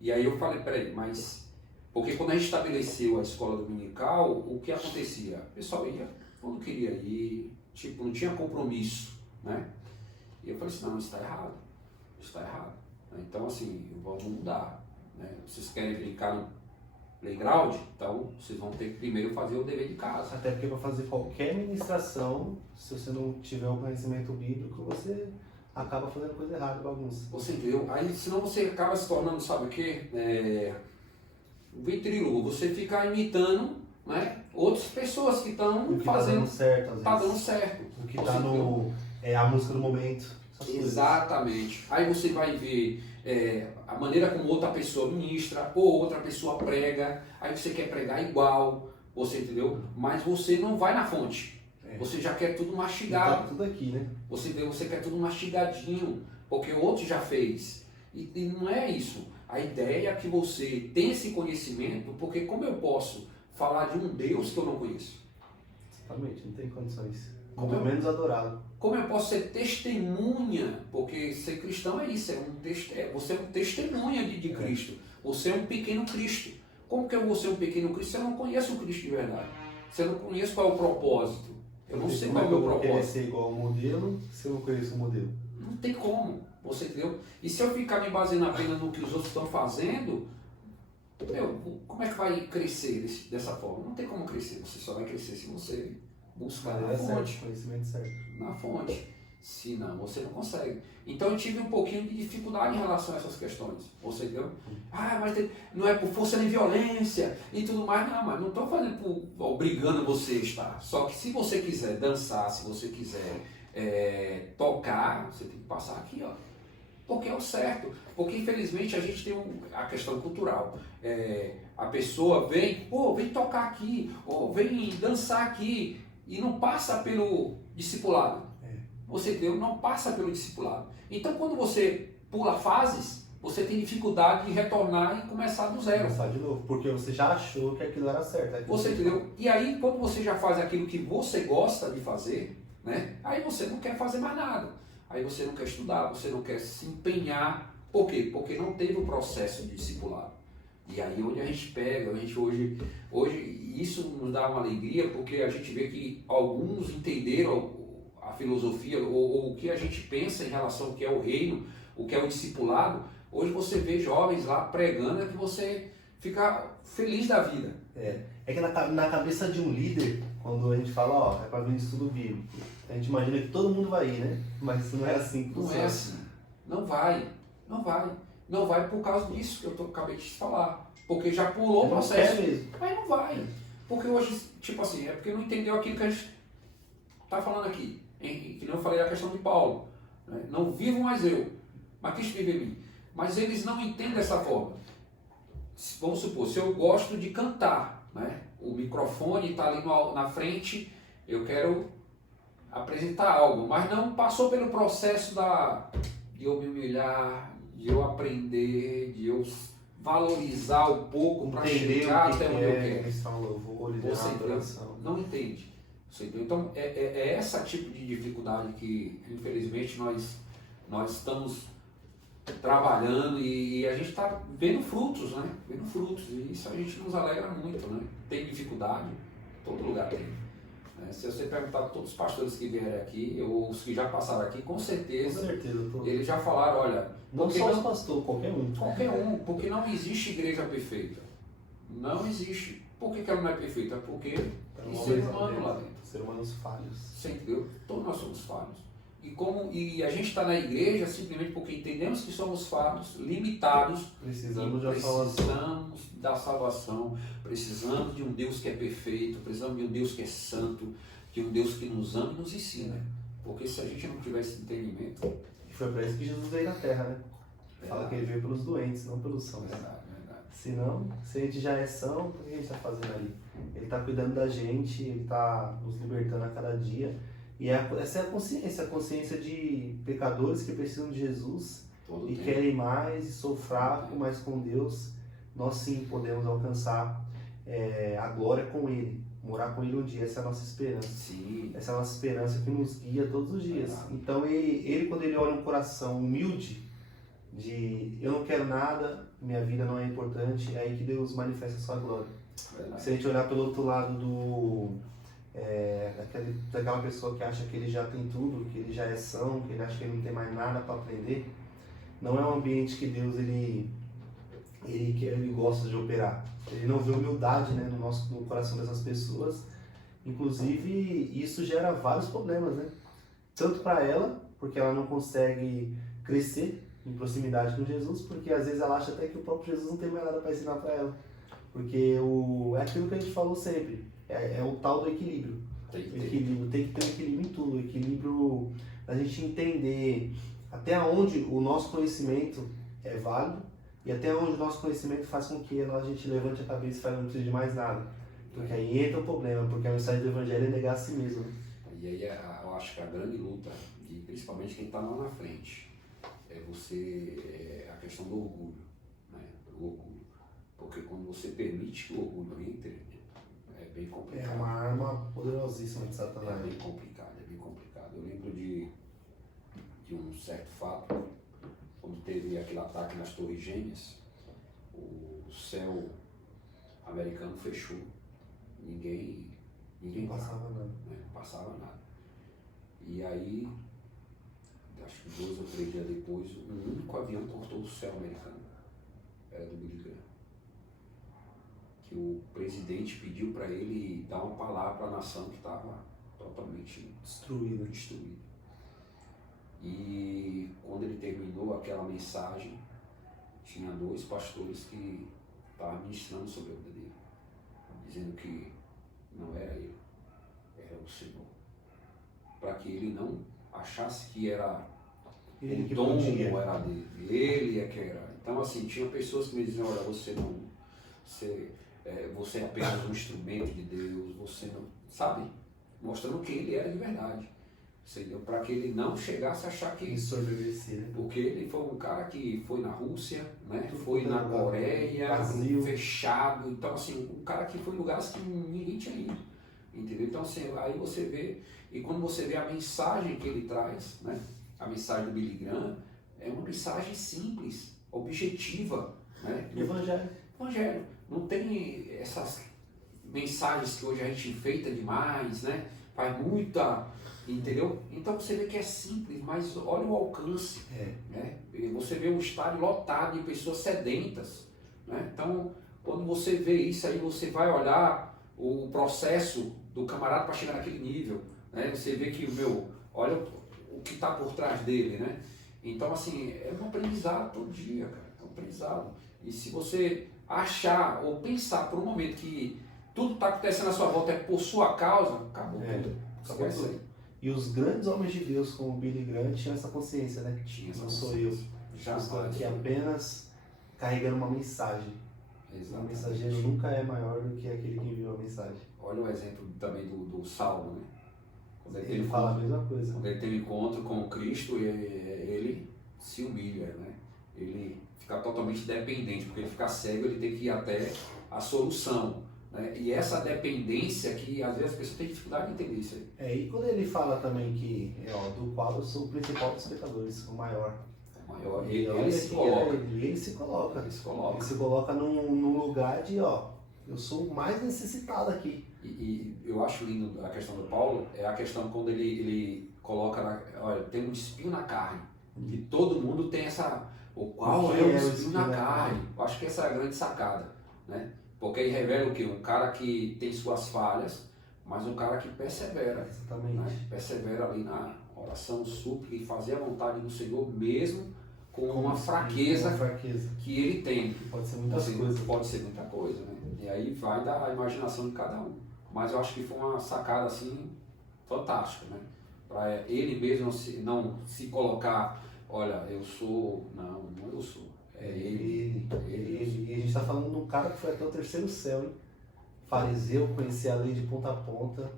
E aí eu falei, peraí, mas... Porque quando a gente estabeleceu a escola dominical, o que acontecia? O pessoal ia quando queria ir, tipo, não tinha compromisso, né? E eu falei assim, não, isso está errado. Isso está errado. Então, assim, vamos mudar. Né? Vocês querem brincar no playground? Então, vocês vão ter que primeiro fazer o dever de casa. Até porque para fazer qualquer ministração, se você não tiver o conhecimento bíblico, você acaba fazendo coisa errada, bagunça. Você entendeu? Aí, senão você acaba se tornando, sabe o quê? Ventrílogo. Você fica imitando, né, outras pessoas que estão fazendo... Tá dando certo, às vezes. Tá dando certo. O que tá a música do momento. Exatamente. Aí você vai ver a maneira como outra pessoa ministra ou outra pessoa prega, aí você quer pregar igual, você entendeu? Mas você não vai na fonte. Você já quer tudo mastigado. Tá tudo aqui, né? Você quer tudo mastigadinho, porque o outro já fez. E não é isso. A ideia é que você tenha esse conhecimento, porque como eu posso falar de um Deus que eu não conheço? Exatamente, não tem condições. Como menos adorado. Como eu posso ser testemunha? Porque ser cristão é isso, você é um testemunha de Cristo. Você é um pequeno Cristo. Como que eu vou ser um pequeno Cristo se eu não conheço o Cristo de verdade? Se eu não conheço qual é o propósito? Eu não sei qual é o meu propósito. Eu vou querer ser igual ao modelo se eu não conheço o modelo. Não tem como, você entendeu? E se eu ficar me baseando apenas no que os outros estão fazendo, como é que vai crescer dessa forma? Não tem como crescer, você só vai crescer se você buscar na fonte. Conhecimento certo. Na fonte. Se não, você não consegue. Então eu tive um pouquinho de dificuldade em relação a essas questões. Você entendeu? Mas não é por força nem violência e tudo mais. Não, mas não estou fazendo obrigando você a estar. Só que se você quiser dançar, se você quiser tocar, você tem que passar aqui, ó. Porque é o certo. Porque infelizmente a gente tem a questão cultural. A pessoa vem tocar aqui, vem dançar aqui. e não passa pelo discipulado. É. Você entendeu? Não passa pelo discipulado. Então, quando você pula fases, você tem dificuldade de retornar e começar do zero. Começar de novo, porque você já achou que aquilo era certo. Aquilo Você entendeu? E aí, quando você já faz aquilo que você gosta de fazer, né? Aí você não quer fazer mais nada. Aí você não quer estudar, você não quer se empenhar. Por quê? Porque não teve o processo de discipulado. E aí onde a gente pega, a gente hoje isso nos dá uma alegria, porque a gente vê que alguns entenderam a filosofia ou o que a gente pensa em relação ao que é o reino, o que é o discipulado. Hoje você vê jovens lá pregando que você fica feliz da vida. É que na cabeça de um líder, quando a gente fala, ó, é para vir estudo bíblico, a gente imagina que todo mundo vai ir, né? Mas não é assim que Não funciona. é assim. Não vai. Não vai. Não vai por causa disso que eu acabei de te falar. Porque já pulou o Não processo. quer mesmo. Aí não vai. Porque hoje, tipo assim, é porque não entendeu aquilo que a gente está falando aqui. Que não eu falei a questão de Paulo. Né? Não vivo mais eu, mas Cristo vive em mim. Mas eles não entendem dessa forma. Vamos supor, se eu gosto de cantar, né? O microfone está ali na frente, eu quero apresentar algo, mas não passou pelo processo de eu me humilhar, de eu aprender, de eu valorizar um pouco para chegar até onde eu quero. Você entendeu? Não entende. Você entendeu? Então é esse tipo de dificuldade que infelizmente nós estamos trabalhando e a gente está vendo frutos, né? Vendo frutos, e isso a gente nos alegra muito, né? Tem dificuldade, todo lugar tem. Se você perguntar para todos os pastores que vieram aqui, ou os que já passaram aqui, com certeza eles já falaram, olha... Não só os pastores, qualquer um. Qualquer um, porque não existe igreja perfeita. Não existe. Por que ela não é perfeita? Porque tem ser humano lá dentro. Ser humanos falhos. Você entendeu? Todos nós somos falhos. E a gente está na igreja simplesmente porque entendemos que somos falhos, limitados. Precisamos da salvação. Precisamos de um Deus que é perfeito. Precisamos de um Deus que é santo. De um Deus que nos ama e nos ensina. Porque se a gente não tiver esse entendimento... E foi para isso que Jesus veio na Terra, né? Verdade. Fala que ele veio pelos doentes, não pelos sãos. Verdade. Senão, se a gente já é são, o que a gente está fazendo ali? Ele está cuidando da gente, ele está nos libertando a cada dia. E essa é a consciência de pecadores que precisam de Jesus Todo e tempo. querem mais, e sou fraco, mas com Deus nós sim podemos alcançar a glória com Ele, morar com Ele um dia. Essa é a nossa esperança. Sim. Essa é a nossa esperança que nos guia todos os dias. Verdade. Então ele quando ele olha um coração humilde, de eu não quero nada, minha vida não é importante, é aí que Deus manifesta a sua glória. Verdade. Se a gente olhar pelo outro lado daquela pessoa que acha que ele já tem tudo, que ele já é são, que ele acha que ele não tem mais nada para aprender, não é um ambiente que Deus ele gosta de operar. Ele não vê humildade, né, no coração dessas pessoas. Inclusive isso gera vários problemas, né? Tanto para ela, porque ela não consegue crescer em proximidade com Jesus, porque às vezes ela acha até que o próprio Jesus não tem mais nada para ensinar para ela. Porque é aquilo que a gente falou sempre, é o tal do equilíbrio. Tem que O ter. equilíbrio, tem que ter um equilíbrio em tudo, o equilíbrio da gente entender até onde o nosso conhecimento é válido e até onde o nosso conhecimento faz com que a gente levante a cabeça e fale, não precisa de mais nada. Porque aí entra o problema, porque a mensagem do Evangelho é negar a si mesmo. Né? E aí eu acho que a grande luta, de principalmente quem está lá na frente, é a questão do orgulho. Né? Do orgulho. Porque quando você permite que o orgulho entre, é bem complicado. É uma arma poderosíssima de Satanás. É bem complicado. Eu lembro de um certo fato, quando teve aquele ataque nas Torres Gêmeas, o céu americano fechou. Ninguém Não passava nada. né? Não passava nada. E aí, acho que 2 ou 3 dias depois, um único avião cortou o céu americano. Era do Billy Graham. Que o presidente pediu para ele dar uma palavra para a nação que estava totalmente Destruída. destruída. E quando ele terminou aquela mensagem, tinha 2 pastores que estavam ministrando sobre a vida dele, dizendo que não era ele, era o Senhor. Para que ele não achasse que era Ele o que dom podia. era dele, ele é que era. Então assim, tinha pessoas que me diziam, olha, você é apenas um instrumento de Deus, você não, sabe? mostrando quem ele era de verdade. Entendeu? Para que ele não chegasse a achar que... Porque ele foi um cara que foi na Rússia, né? Foi na Coreia, Brasil, fechado. Então, assim, um cara que foi em lugares que ninguém tinha ido. Entendeu? Então, assim, aí você vê, e quando você vê a mensagem que ele traz, né? A mensagem do Billy Graham, é uma mensagem simples, objetiva, né? Evangelho. Evangelho. Não tem essas mensagens que hoje a gente enfeita demais, né? Faz muita, entendeu? Então você vê que é simples, mas olha o alcance, né? E você vê um estádio lotado de pessoas sedentas, né? Então, quando você vê isso aí, você vai olhar o processo do camarada para chegar naquele nível, né? Você vê que, olha o que está por trás dele, né? Então, assim, é um aprendizado todo dia, cara, é um aprendizado. E se você achar ou pensar por um momento que tudo que está acontecendo à sua volta é por sua causa, acabou tudo. Acabou tudo. E os grandes homens de Deus, como Billy Graham, tinham essa consciência, né? Não sou eu. Já estou aqui apenas carregando uma mensagem. Exatamente. O mensageiro nunca é maior do que aquele que enviou a mensagem. Olha o exemplo também do Saulo, né? Quando ele fala a mesma coisa. Quando ele tem um encontro com Cristo, ele se humilha, né? Ele fica totalmente dependente, porque ele fica cego, ele tem que ir até a solução, né? E essa dependência que às vezes as pessoas têm dificuldade de entender isso aí. E quando ele fala também que, do qual eu sou o principal dos pecadores, o maior. Ele se coloca. Ele se coloca. Ele se coloca. Ele se coloca num lugar de, eu sou o mais necessitado aqui. E eu acho lindo a questão do Paulo, é a questão quando ele coloca, olha, tem um espinho na carne. E todo mundo tem essa, qual é o espinho na carne? Eu acho que essa é a grande sacada, né? Porque aí revela o quê? Um cara que tem suas falhas, mas um cara que persevera. Exatamente. Né? Persevera ali na oração, súplica e fazer a vontade do Senhor mesmo com uma fraqueza que ele tem. Que pode ser muitas coisas. Pode ser muita coisa, né? E aí vai da imaginação de cada um. Mas eu acho que foi uma sacada assim fantástica, né? Para ele mesmo não se colocar, olha, eu sou. Não eu sou. É ele. E a gente está falando de um cara que foi até o terceiro céu, hein? Fariseu, conhecia a lei de ponta a ponta.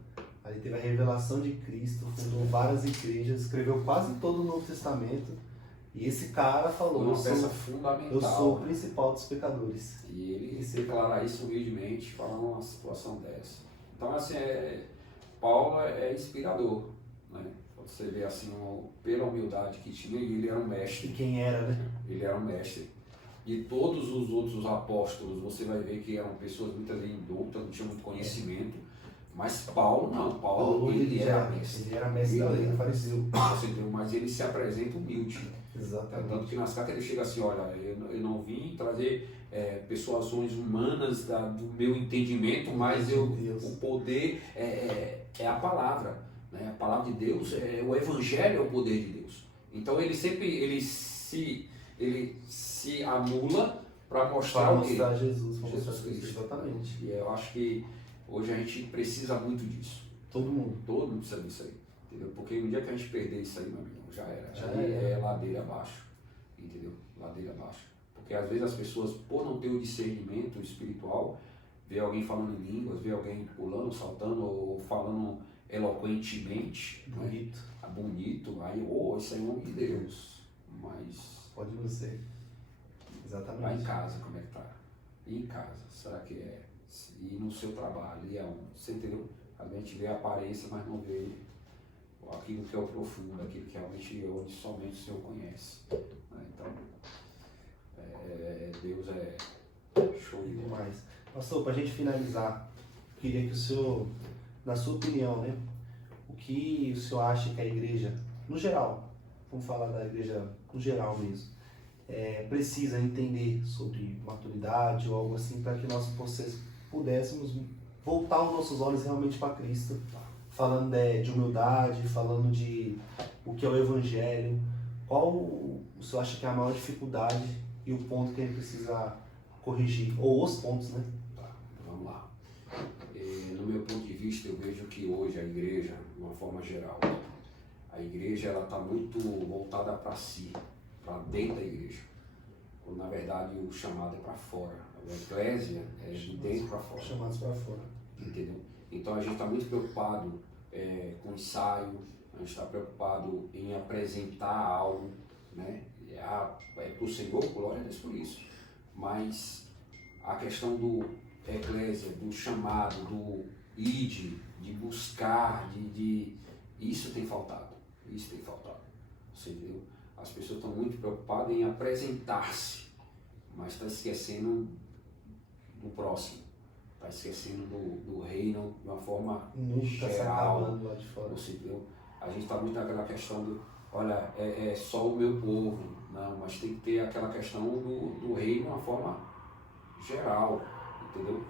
Aí teve a revelação de Cristo, fundou várias igrejas, escreveu quase todo o Novo Testamento. E esse cara falou, uma peça fundamental, eu sou o principal dos pecadores. E ele declara isso humildemente, falando uma situação dessa. Então, assim, Paulo é inspirador, né? Você vê, assim, pela humildade que tinha, e ele era um mestre. E quem era, né? Ele era um mestre. E todos os outros apóstolos, você vai ver que eram pessoas muitas vezes indultas, não tinham muito conhecimento. Mas Paulo não, Paulo ele era mestre. Ele era mestre da lei, fariseu. Mas ele se apresenta humilde. Exatamente. Tanto que nas cartas ele chega assim, olha, eu não vim trazer persuasões humanas do meu entendimento, mas o poder é a palavra. Né? A palavra de Deus, o evangelho é o poder de Deus. Então ele sempre se anula para mostrar Jesus Cristo. Exatamente. E eu acho que hoje a gente precisa muito disso. Todo mundo precisa disso aí. Entendeu? Porque no dia que a gente perder isso aí, meu amigo, já era. É ladeira abaixo. Entendeu? Ladeira abaixo. Porque às vezes as pessoas, por não ter o discernimento espiritual, vê alguém falando em línguas, vê alguém pulando, saltando ou falando eloquentemente, bonito, né? Bonito, aí, isso aí é um homem de Deus. Mas pode não ser. Exatamente. Lá em casa, como é que tá? E em casa, será que é? E no seu trabalho, e aonde? Você entendeu? A gente vê a aparência, mas não vê aquilo que é o profundo, aquilo que realmente onde somente o Senhor conhece. Né? Então, Deus é show demais. Pastor, para a gente finalizar, queria que o senhor, na sua opinião, né, o que o senhor acha que a igreja, no geral, vamos falar da igreja no geral mesmo, precisa entender sobre maturidade ou algo assim, para que nós pudéssemos voltar os nossos olhos realmente para Cristo, falando de humildade, falando de o que é o Evangelho. Qual o senhor acha que é a maior dificuldade e o ponto que a gente precisa corrigir? Ou os pontos, né? Tá, vamos lá. No meu ponto de vista, eu vejo que hoje a igreja, de uma forma geral, a igreja está muito voltada para si, para dentro da igreja. Quando, na verdade, o chamado é para fora. A eclésia é de dentro para fora. Chamados para fora. Entendeu? Então a gente está muito preocupado com ensaio, a gente está preocupado em apresentar algo, né? É para o Senhor, glória a Deus por isso. Mas a questão do eclésia, do chamado, do ide, de buscar, isso tem faltado. Isso tem faltado. Você entendeu? As pessoas estão muito preocupadas em apresentar-se, mas está esquecendo do próximo. Está esquecendo do reino de uma forma geral. Lá de fora. Você entendeu? A gente está muito naquela questão do, olha, é só o meu povo. Não, mas tem que ter aquela questão do reino de uma forma geral, entendeu?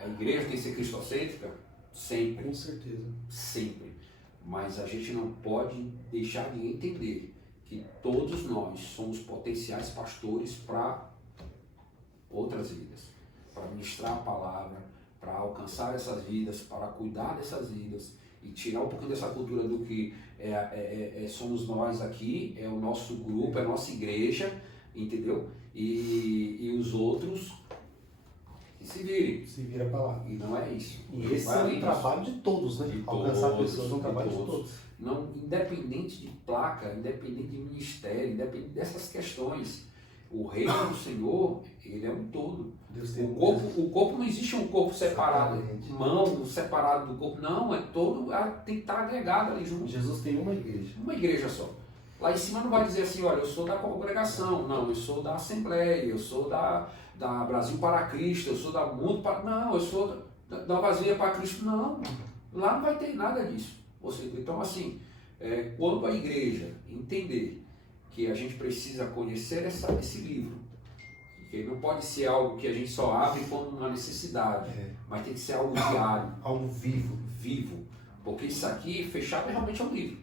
A igreja tem que ser cristocêntrica? Sempre. Com certeza. Sempre. Mas a gente não pode deixar de entender que todos nós somos potenciais pastores para outras vidas, para ministrar a palavra, para alcançar essas vidas, para cuidar dessas vidas e tirar um pouquinho dessa cultura do que somos nós aqui, é o nosso grupo, é a nossa igreja, entendeu? E os outros que se virem. Se vira para lá. E não é isso. E esse é um trabalho de todos, né? Alcançar pessoas é um trabalho de todos. Não, independente de placa, independente de ministério, independente dessas questões. O reino do Senhor, ele é um todo. O corpo não existe um corpo separado, mão separado do corpo. Não, é todo, tem que estar agregado ali junto. Jesus tem uma igreja. Uma igreja só. Lá em cima não vai dizer assim, olha, eu sou da congregação, não, eu sou da Assembleia, eu sou da Brasil para Cristo, eu sou da Mundo para... Não, eu sou da Vasilha para Cristo. Não, lá não vai ter nada disso. Então, assim, quando a igreja entender que a gente precisa conhecer esse livro, que não pode ser algo que a gente só abre como uma necessidade, mas tem que ser algo diário. Algo vivo. Vivo. Porque isso aqui, fechado, realmente é um livro,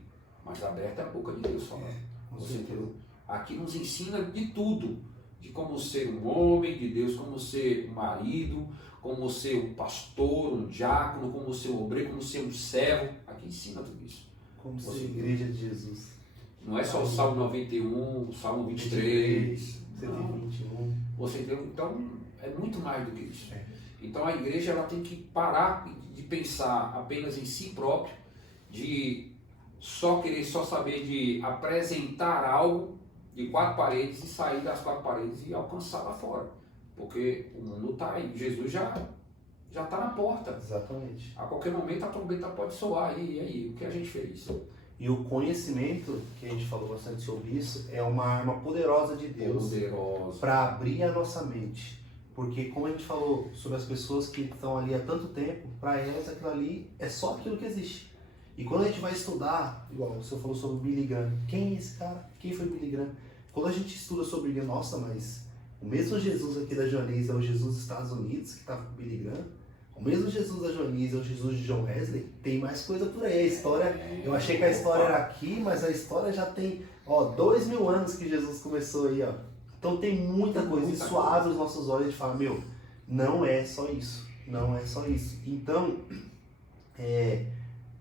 mas aberto é a boca de Deus falando. Aqui nos ensina de tudo, de como ser um homem de Deus, como ser um marido, como ser um pastor, um diácono, como ser um obreiro, como ser um servo. Aqui ensina tudo isso. Como ser a igreja de Jesus. Não é só o Salmo 91, o Salmo 23, 121. Você entendeu? Então, é muito mais do que isso. Então, a igreja ela tem que parar de pensar apenas em si próprio, de só saber de apresentar algo de quatro paredes e sair das quatro paredes e alcançar lá fora. Porque o mundo está aí, Jesus já está na porta. Exatamente. A qualquer momento a trombeta pode soar e aí, o que a gente fez? E o conhecimento, que a gente falou bastante sobre isso, é uma arma poderosa de Deus para abrir a nossa mente. Porque, como a gente falou sobre as pessoas que estão ali há tanto tempo, para elas aquilo ali é só aquilo que existe. E quando a gente vai estudar, igual você falou sobre o Billy Graham, quem é esse cara? Quem foi Billy Graham? Quando a gente estuda sobre ele, nossa, mas o mesmo Jesus aqui da Joanice é o Jesus dos Estados Unidos, que estava com o Billy Graham. O mesmo Jesus da Joanice é o Jesus de John Wesley. Tem mais coisa por aí. A história, eu achei que a história era aqui, mas a história já tem 2000 anos que Jesus começou aí, ó. Então tem muita coisa. Isso abre os nossos olhos e fala, meu, não é só isso. Não é só isso. Então,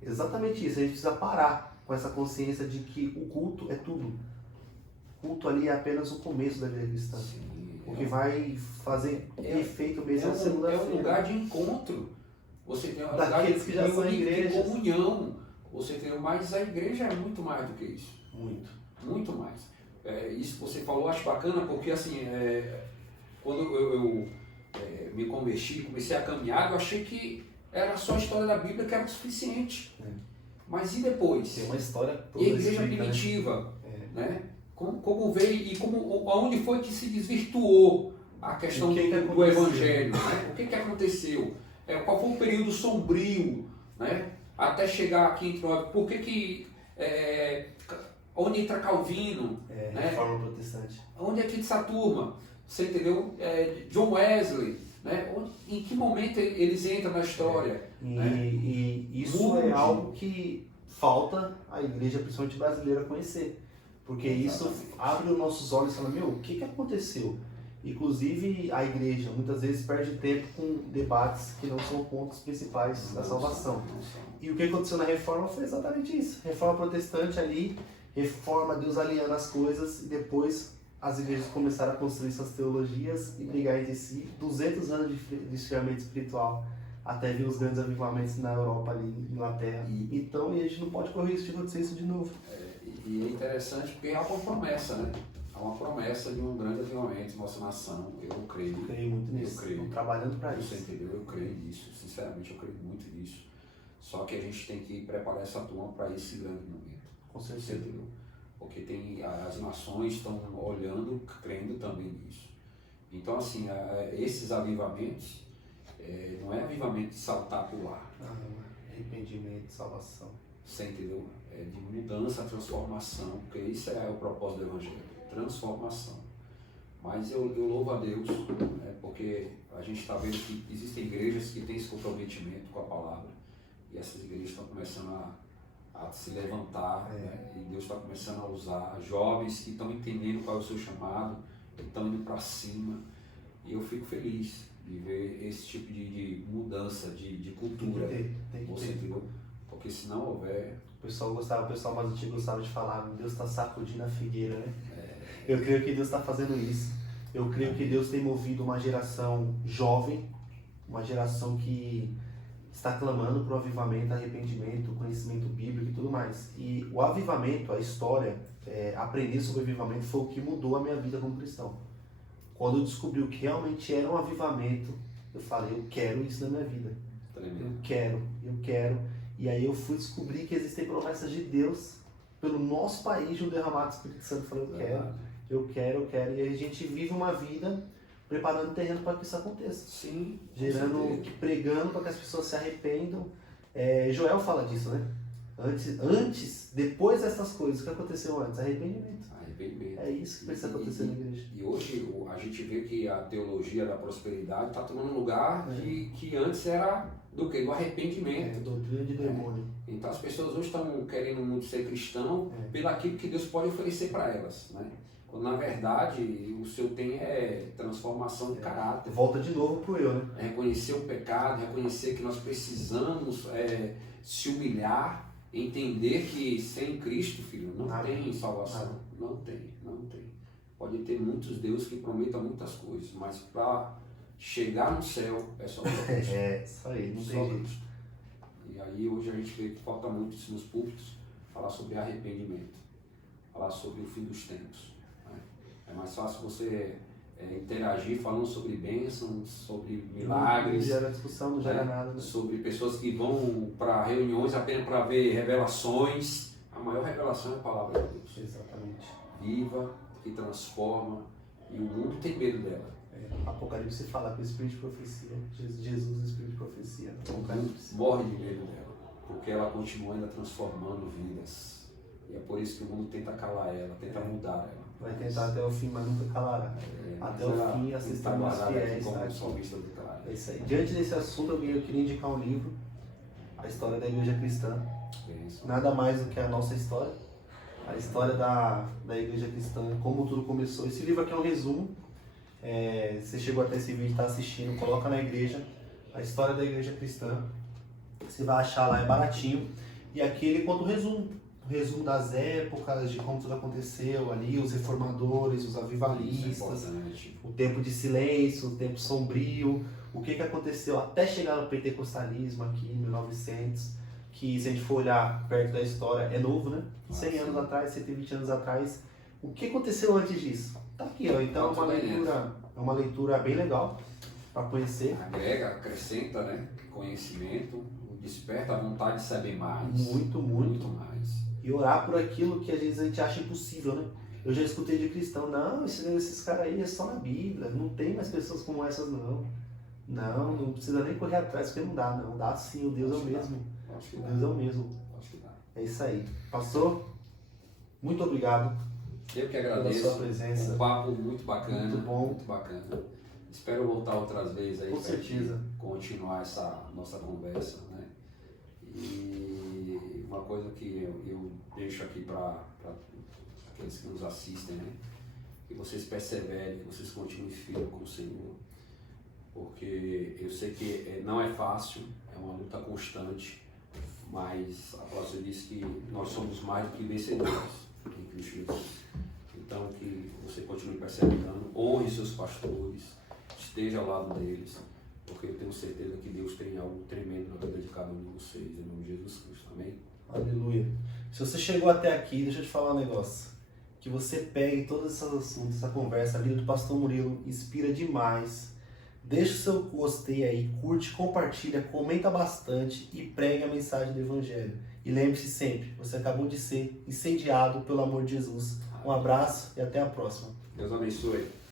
exatamente isso. A gente precisa parar com essa consciência de que o culto é tudo. O culto ali é apenas o começo da vida cristã. O que vai fazer efeito mesmo na segunda-feira. É um lugar de encontro. Você tem um daqueles que já são igrejas. De comunhão. Você tem, mas a igreja é muito mais do que isso. Muito. Muito mais. Isso que você falou, eu acho bacana, porque assim, quando eu me converti, comecei a caminhar, eu achei que era só a história da Bíblia que era o suficiente. Mas e depois? Tem uma história toda. E a igreja primitiva, né? Como veio e aonde foi que se desvirtuou a questão do Evangelho, né? O que aconteceu? Qual foi o período sombrio, né? Até chegar aqui entre nós. Por que onde entra Calvino? Né? Reforma protestante. Onde é que essa turma? Você entendeu? John Wesley, né? Em que momento eles entram na história? E isso é algo que falta a igreja, principalmente brasileira, conhecer. Porque isso abre os nossos olhos e fala, meu, o que aconteceu? Inclusive, a igreja muitas vezes perde tempo com debates que não são pontos principais da salvação. E o que aconteceu na reforma foi exatamente isso. Reforma protestante ali, reforma, Deus alinhando as coisas, e depois as igrejas começaram a construir suas teologias e brigar entre si. 200 anos de esfriamento espiritual até vir os grandes avivamentos na Europa ali, Inglaterra. Então, e a gente não pode correr isso de acontecer isso de novo. E é interessante porque há uma promessa, né? Há uma promessa de um grande avivamento em nossa nação. Eu creio. Eu creio muito nisso. Eu creio. Estou trabalhando para isso. Você entendeu? Eu creio nisso. Sinceramente, eu creio muito nisso. Só que a gente tem que preparar essa turma para esse grande momento. Com certeza. Você entendeu? Porque as nações estão olhando, crendo também nisso. Então, assim, esses avivamentos, não é avivamento de saltar para o ar. Arrependimento, salvação. Você entendeu? É de mudança, transformação, porque isso é o propósito do Evangelho, transformação. Mas eu louvo a Deus, porque a gente está vendo que existem igrejas que têm esse comprometimento com a palavra, e essas igrejas estão começando a se levantar, né? E Deus está começando a usar jovens que estão entendendo qual é o seu chamado, que estão indo para cima, e eu fico feliz de ver esse tipo de mudança de cultura. Tem que ter. Entendeu? Porque se não houver... O pessoal mais antigo gostava de falar, Deus está sacudindo a figueira, né? Eu creio que Deus está fazendo isso. Eu creio que Deus tem movido uma geração jovem, uma geração que está clamando para o avivamento, arrependimento, conhecimento bíblico e tudo mais. E o avivamento, a história, aprender sobre o avivamento foi o que mudou a minha vida como cristão. Quando eu descobri o que realmente era um avivamento, eu falei, eu quero isso na minha vida. Eu quero. E aí eu fui descobrir que existem promessas de Deus pelo nosso país de um derramado do Espírito Santo. Eu falei, eu quero. E aí a gente vive uma vida preparando terreno para que isso aconteça. Sim. Pregando para que as pessoas se arrependam. Joel fala disso, né? Depois dessas coisas, o que aconteceu antes? Arrependimento. É isso que precisa acontecer na igreja. E hoje a gente vê que a teologia da prosperidade está tomando um lugar que antes era do que? Do arrependimento. Doutrina de demônio. Então as pessoas hoje estão querendo muito ser cristão pelo aquilo que Deus pode oferecer para elas, né? Quando na verdade o seu tem transformação de caráter. Volta de novo pro eu, né? Reconhecer o pecado, reconhecer que nós precisamos se humilhar, entender que sem Cristo, filho, não tem salvação. Não tem. Pode ter muitos deuses que prometam muitas coisas, mas para chegar no céu é só Deus. Isso aí, não tem jeito. E aí hoje a gente vê que falta muito isso nos púlpitos, falar sobre arrependimento, falar sobre o fim dos tempos. Né? É mais fácil você interagir falando sobre bênçãos, sobre milagres. Não gera discussão, não gera nada. Né? Sobre pessoas que vão para reuniões apenas para ver revelações. A maior revelação é a palavra de Deus. Exatamente. Viva, que transforma, e o mundo tem medo dela. Apocalipse fala que o Espírito de profecia, Jesus é o Espírito de profecia. Apocalipse morre de medo dela, porque ela continua ainda transformando vidas. E é por isso que o mundo tenta calar ela, tenta mudar ela. Vai tentar até o fim, mas nunca calará. Até o fim, as testemunhas fiéis. É isso aí. Diante desse assunto, eu queria indicar um livro, A História da Igreja Cristã. Nada mais do que a nossa história. A história da Igreja Cristã, como tudo começou. Esse livro aqui é um resumo. Você chegou até esse vídeo e está assistindo, coloca na igreja, a história da Igreja Cristã. Você vai achar lá, é baratinho. E aqui ele conta o resumo das épocas, de como tudo aconteceu ali, os reformadores, os avivalistas, o tempo de silêncio, o tempo sombrio, o que aconteceu até chegar no pentecostalismo aqui em 1900, que se a gente for olhar perto da história, é novo, né? 100 anos atrás, 120 anos atrás. O que aconteceu antes disso? Tá aqui, ó. Então é uma leitura bem legal para conhecer. Agrega, acrescenta, né? Conhecimento, desperta a vontade de saber mais. Muito mais. E orar por aquilo que às vezes a gente acha impossível, né? Eu já escutei de cristão, não, esses caras aí é só na Bíblia, não tem mais pessoas como essas não. Não precisa nem correr atrás, porque não dá, não. Dá sim, o Deus é o mesmo. O Deus é o mesmo. É isso aí. Pastor, muito obrigado. Eu que agradeço. Pela sua presença. Um papo muito bacana. Muito bom. Muito bacana. Espero voltar outras vezes aí. Com certeza. Continuar essa nossa conversa, né? E uma coisa que eu deixo aqui para aqueles que nos assistem, né? Que vocês perseverem, que vocês continuem firmes com o Senhor. Porque eu sei que não é fácil, é uma luta constante, mas a palavra diz que nós somos mais do que vencedores em Cristo Jesus. Então que você continue perseverando, honre seus pastores, esteja ao lado deles, porque eu tenho certeza que Deus tem algo tremendo na vida de cada um de vocês, em nome de Jesus Cristo, amém? Aleluia. Se você chegou até aqui, deixa eu te falar um negócio. Que você pegue todos esses assuntos, essa conversa, a vida do pastor Murilo inspira demais. Deixa o seu gostei aí, curte, compartilha, comenta bastante e pregue a mensagem do Evangelho. E lembre-se sempre, você acabou de ser incendiado pelo amor de Jesus. Um abraço e até a próxima. Deus abençoe.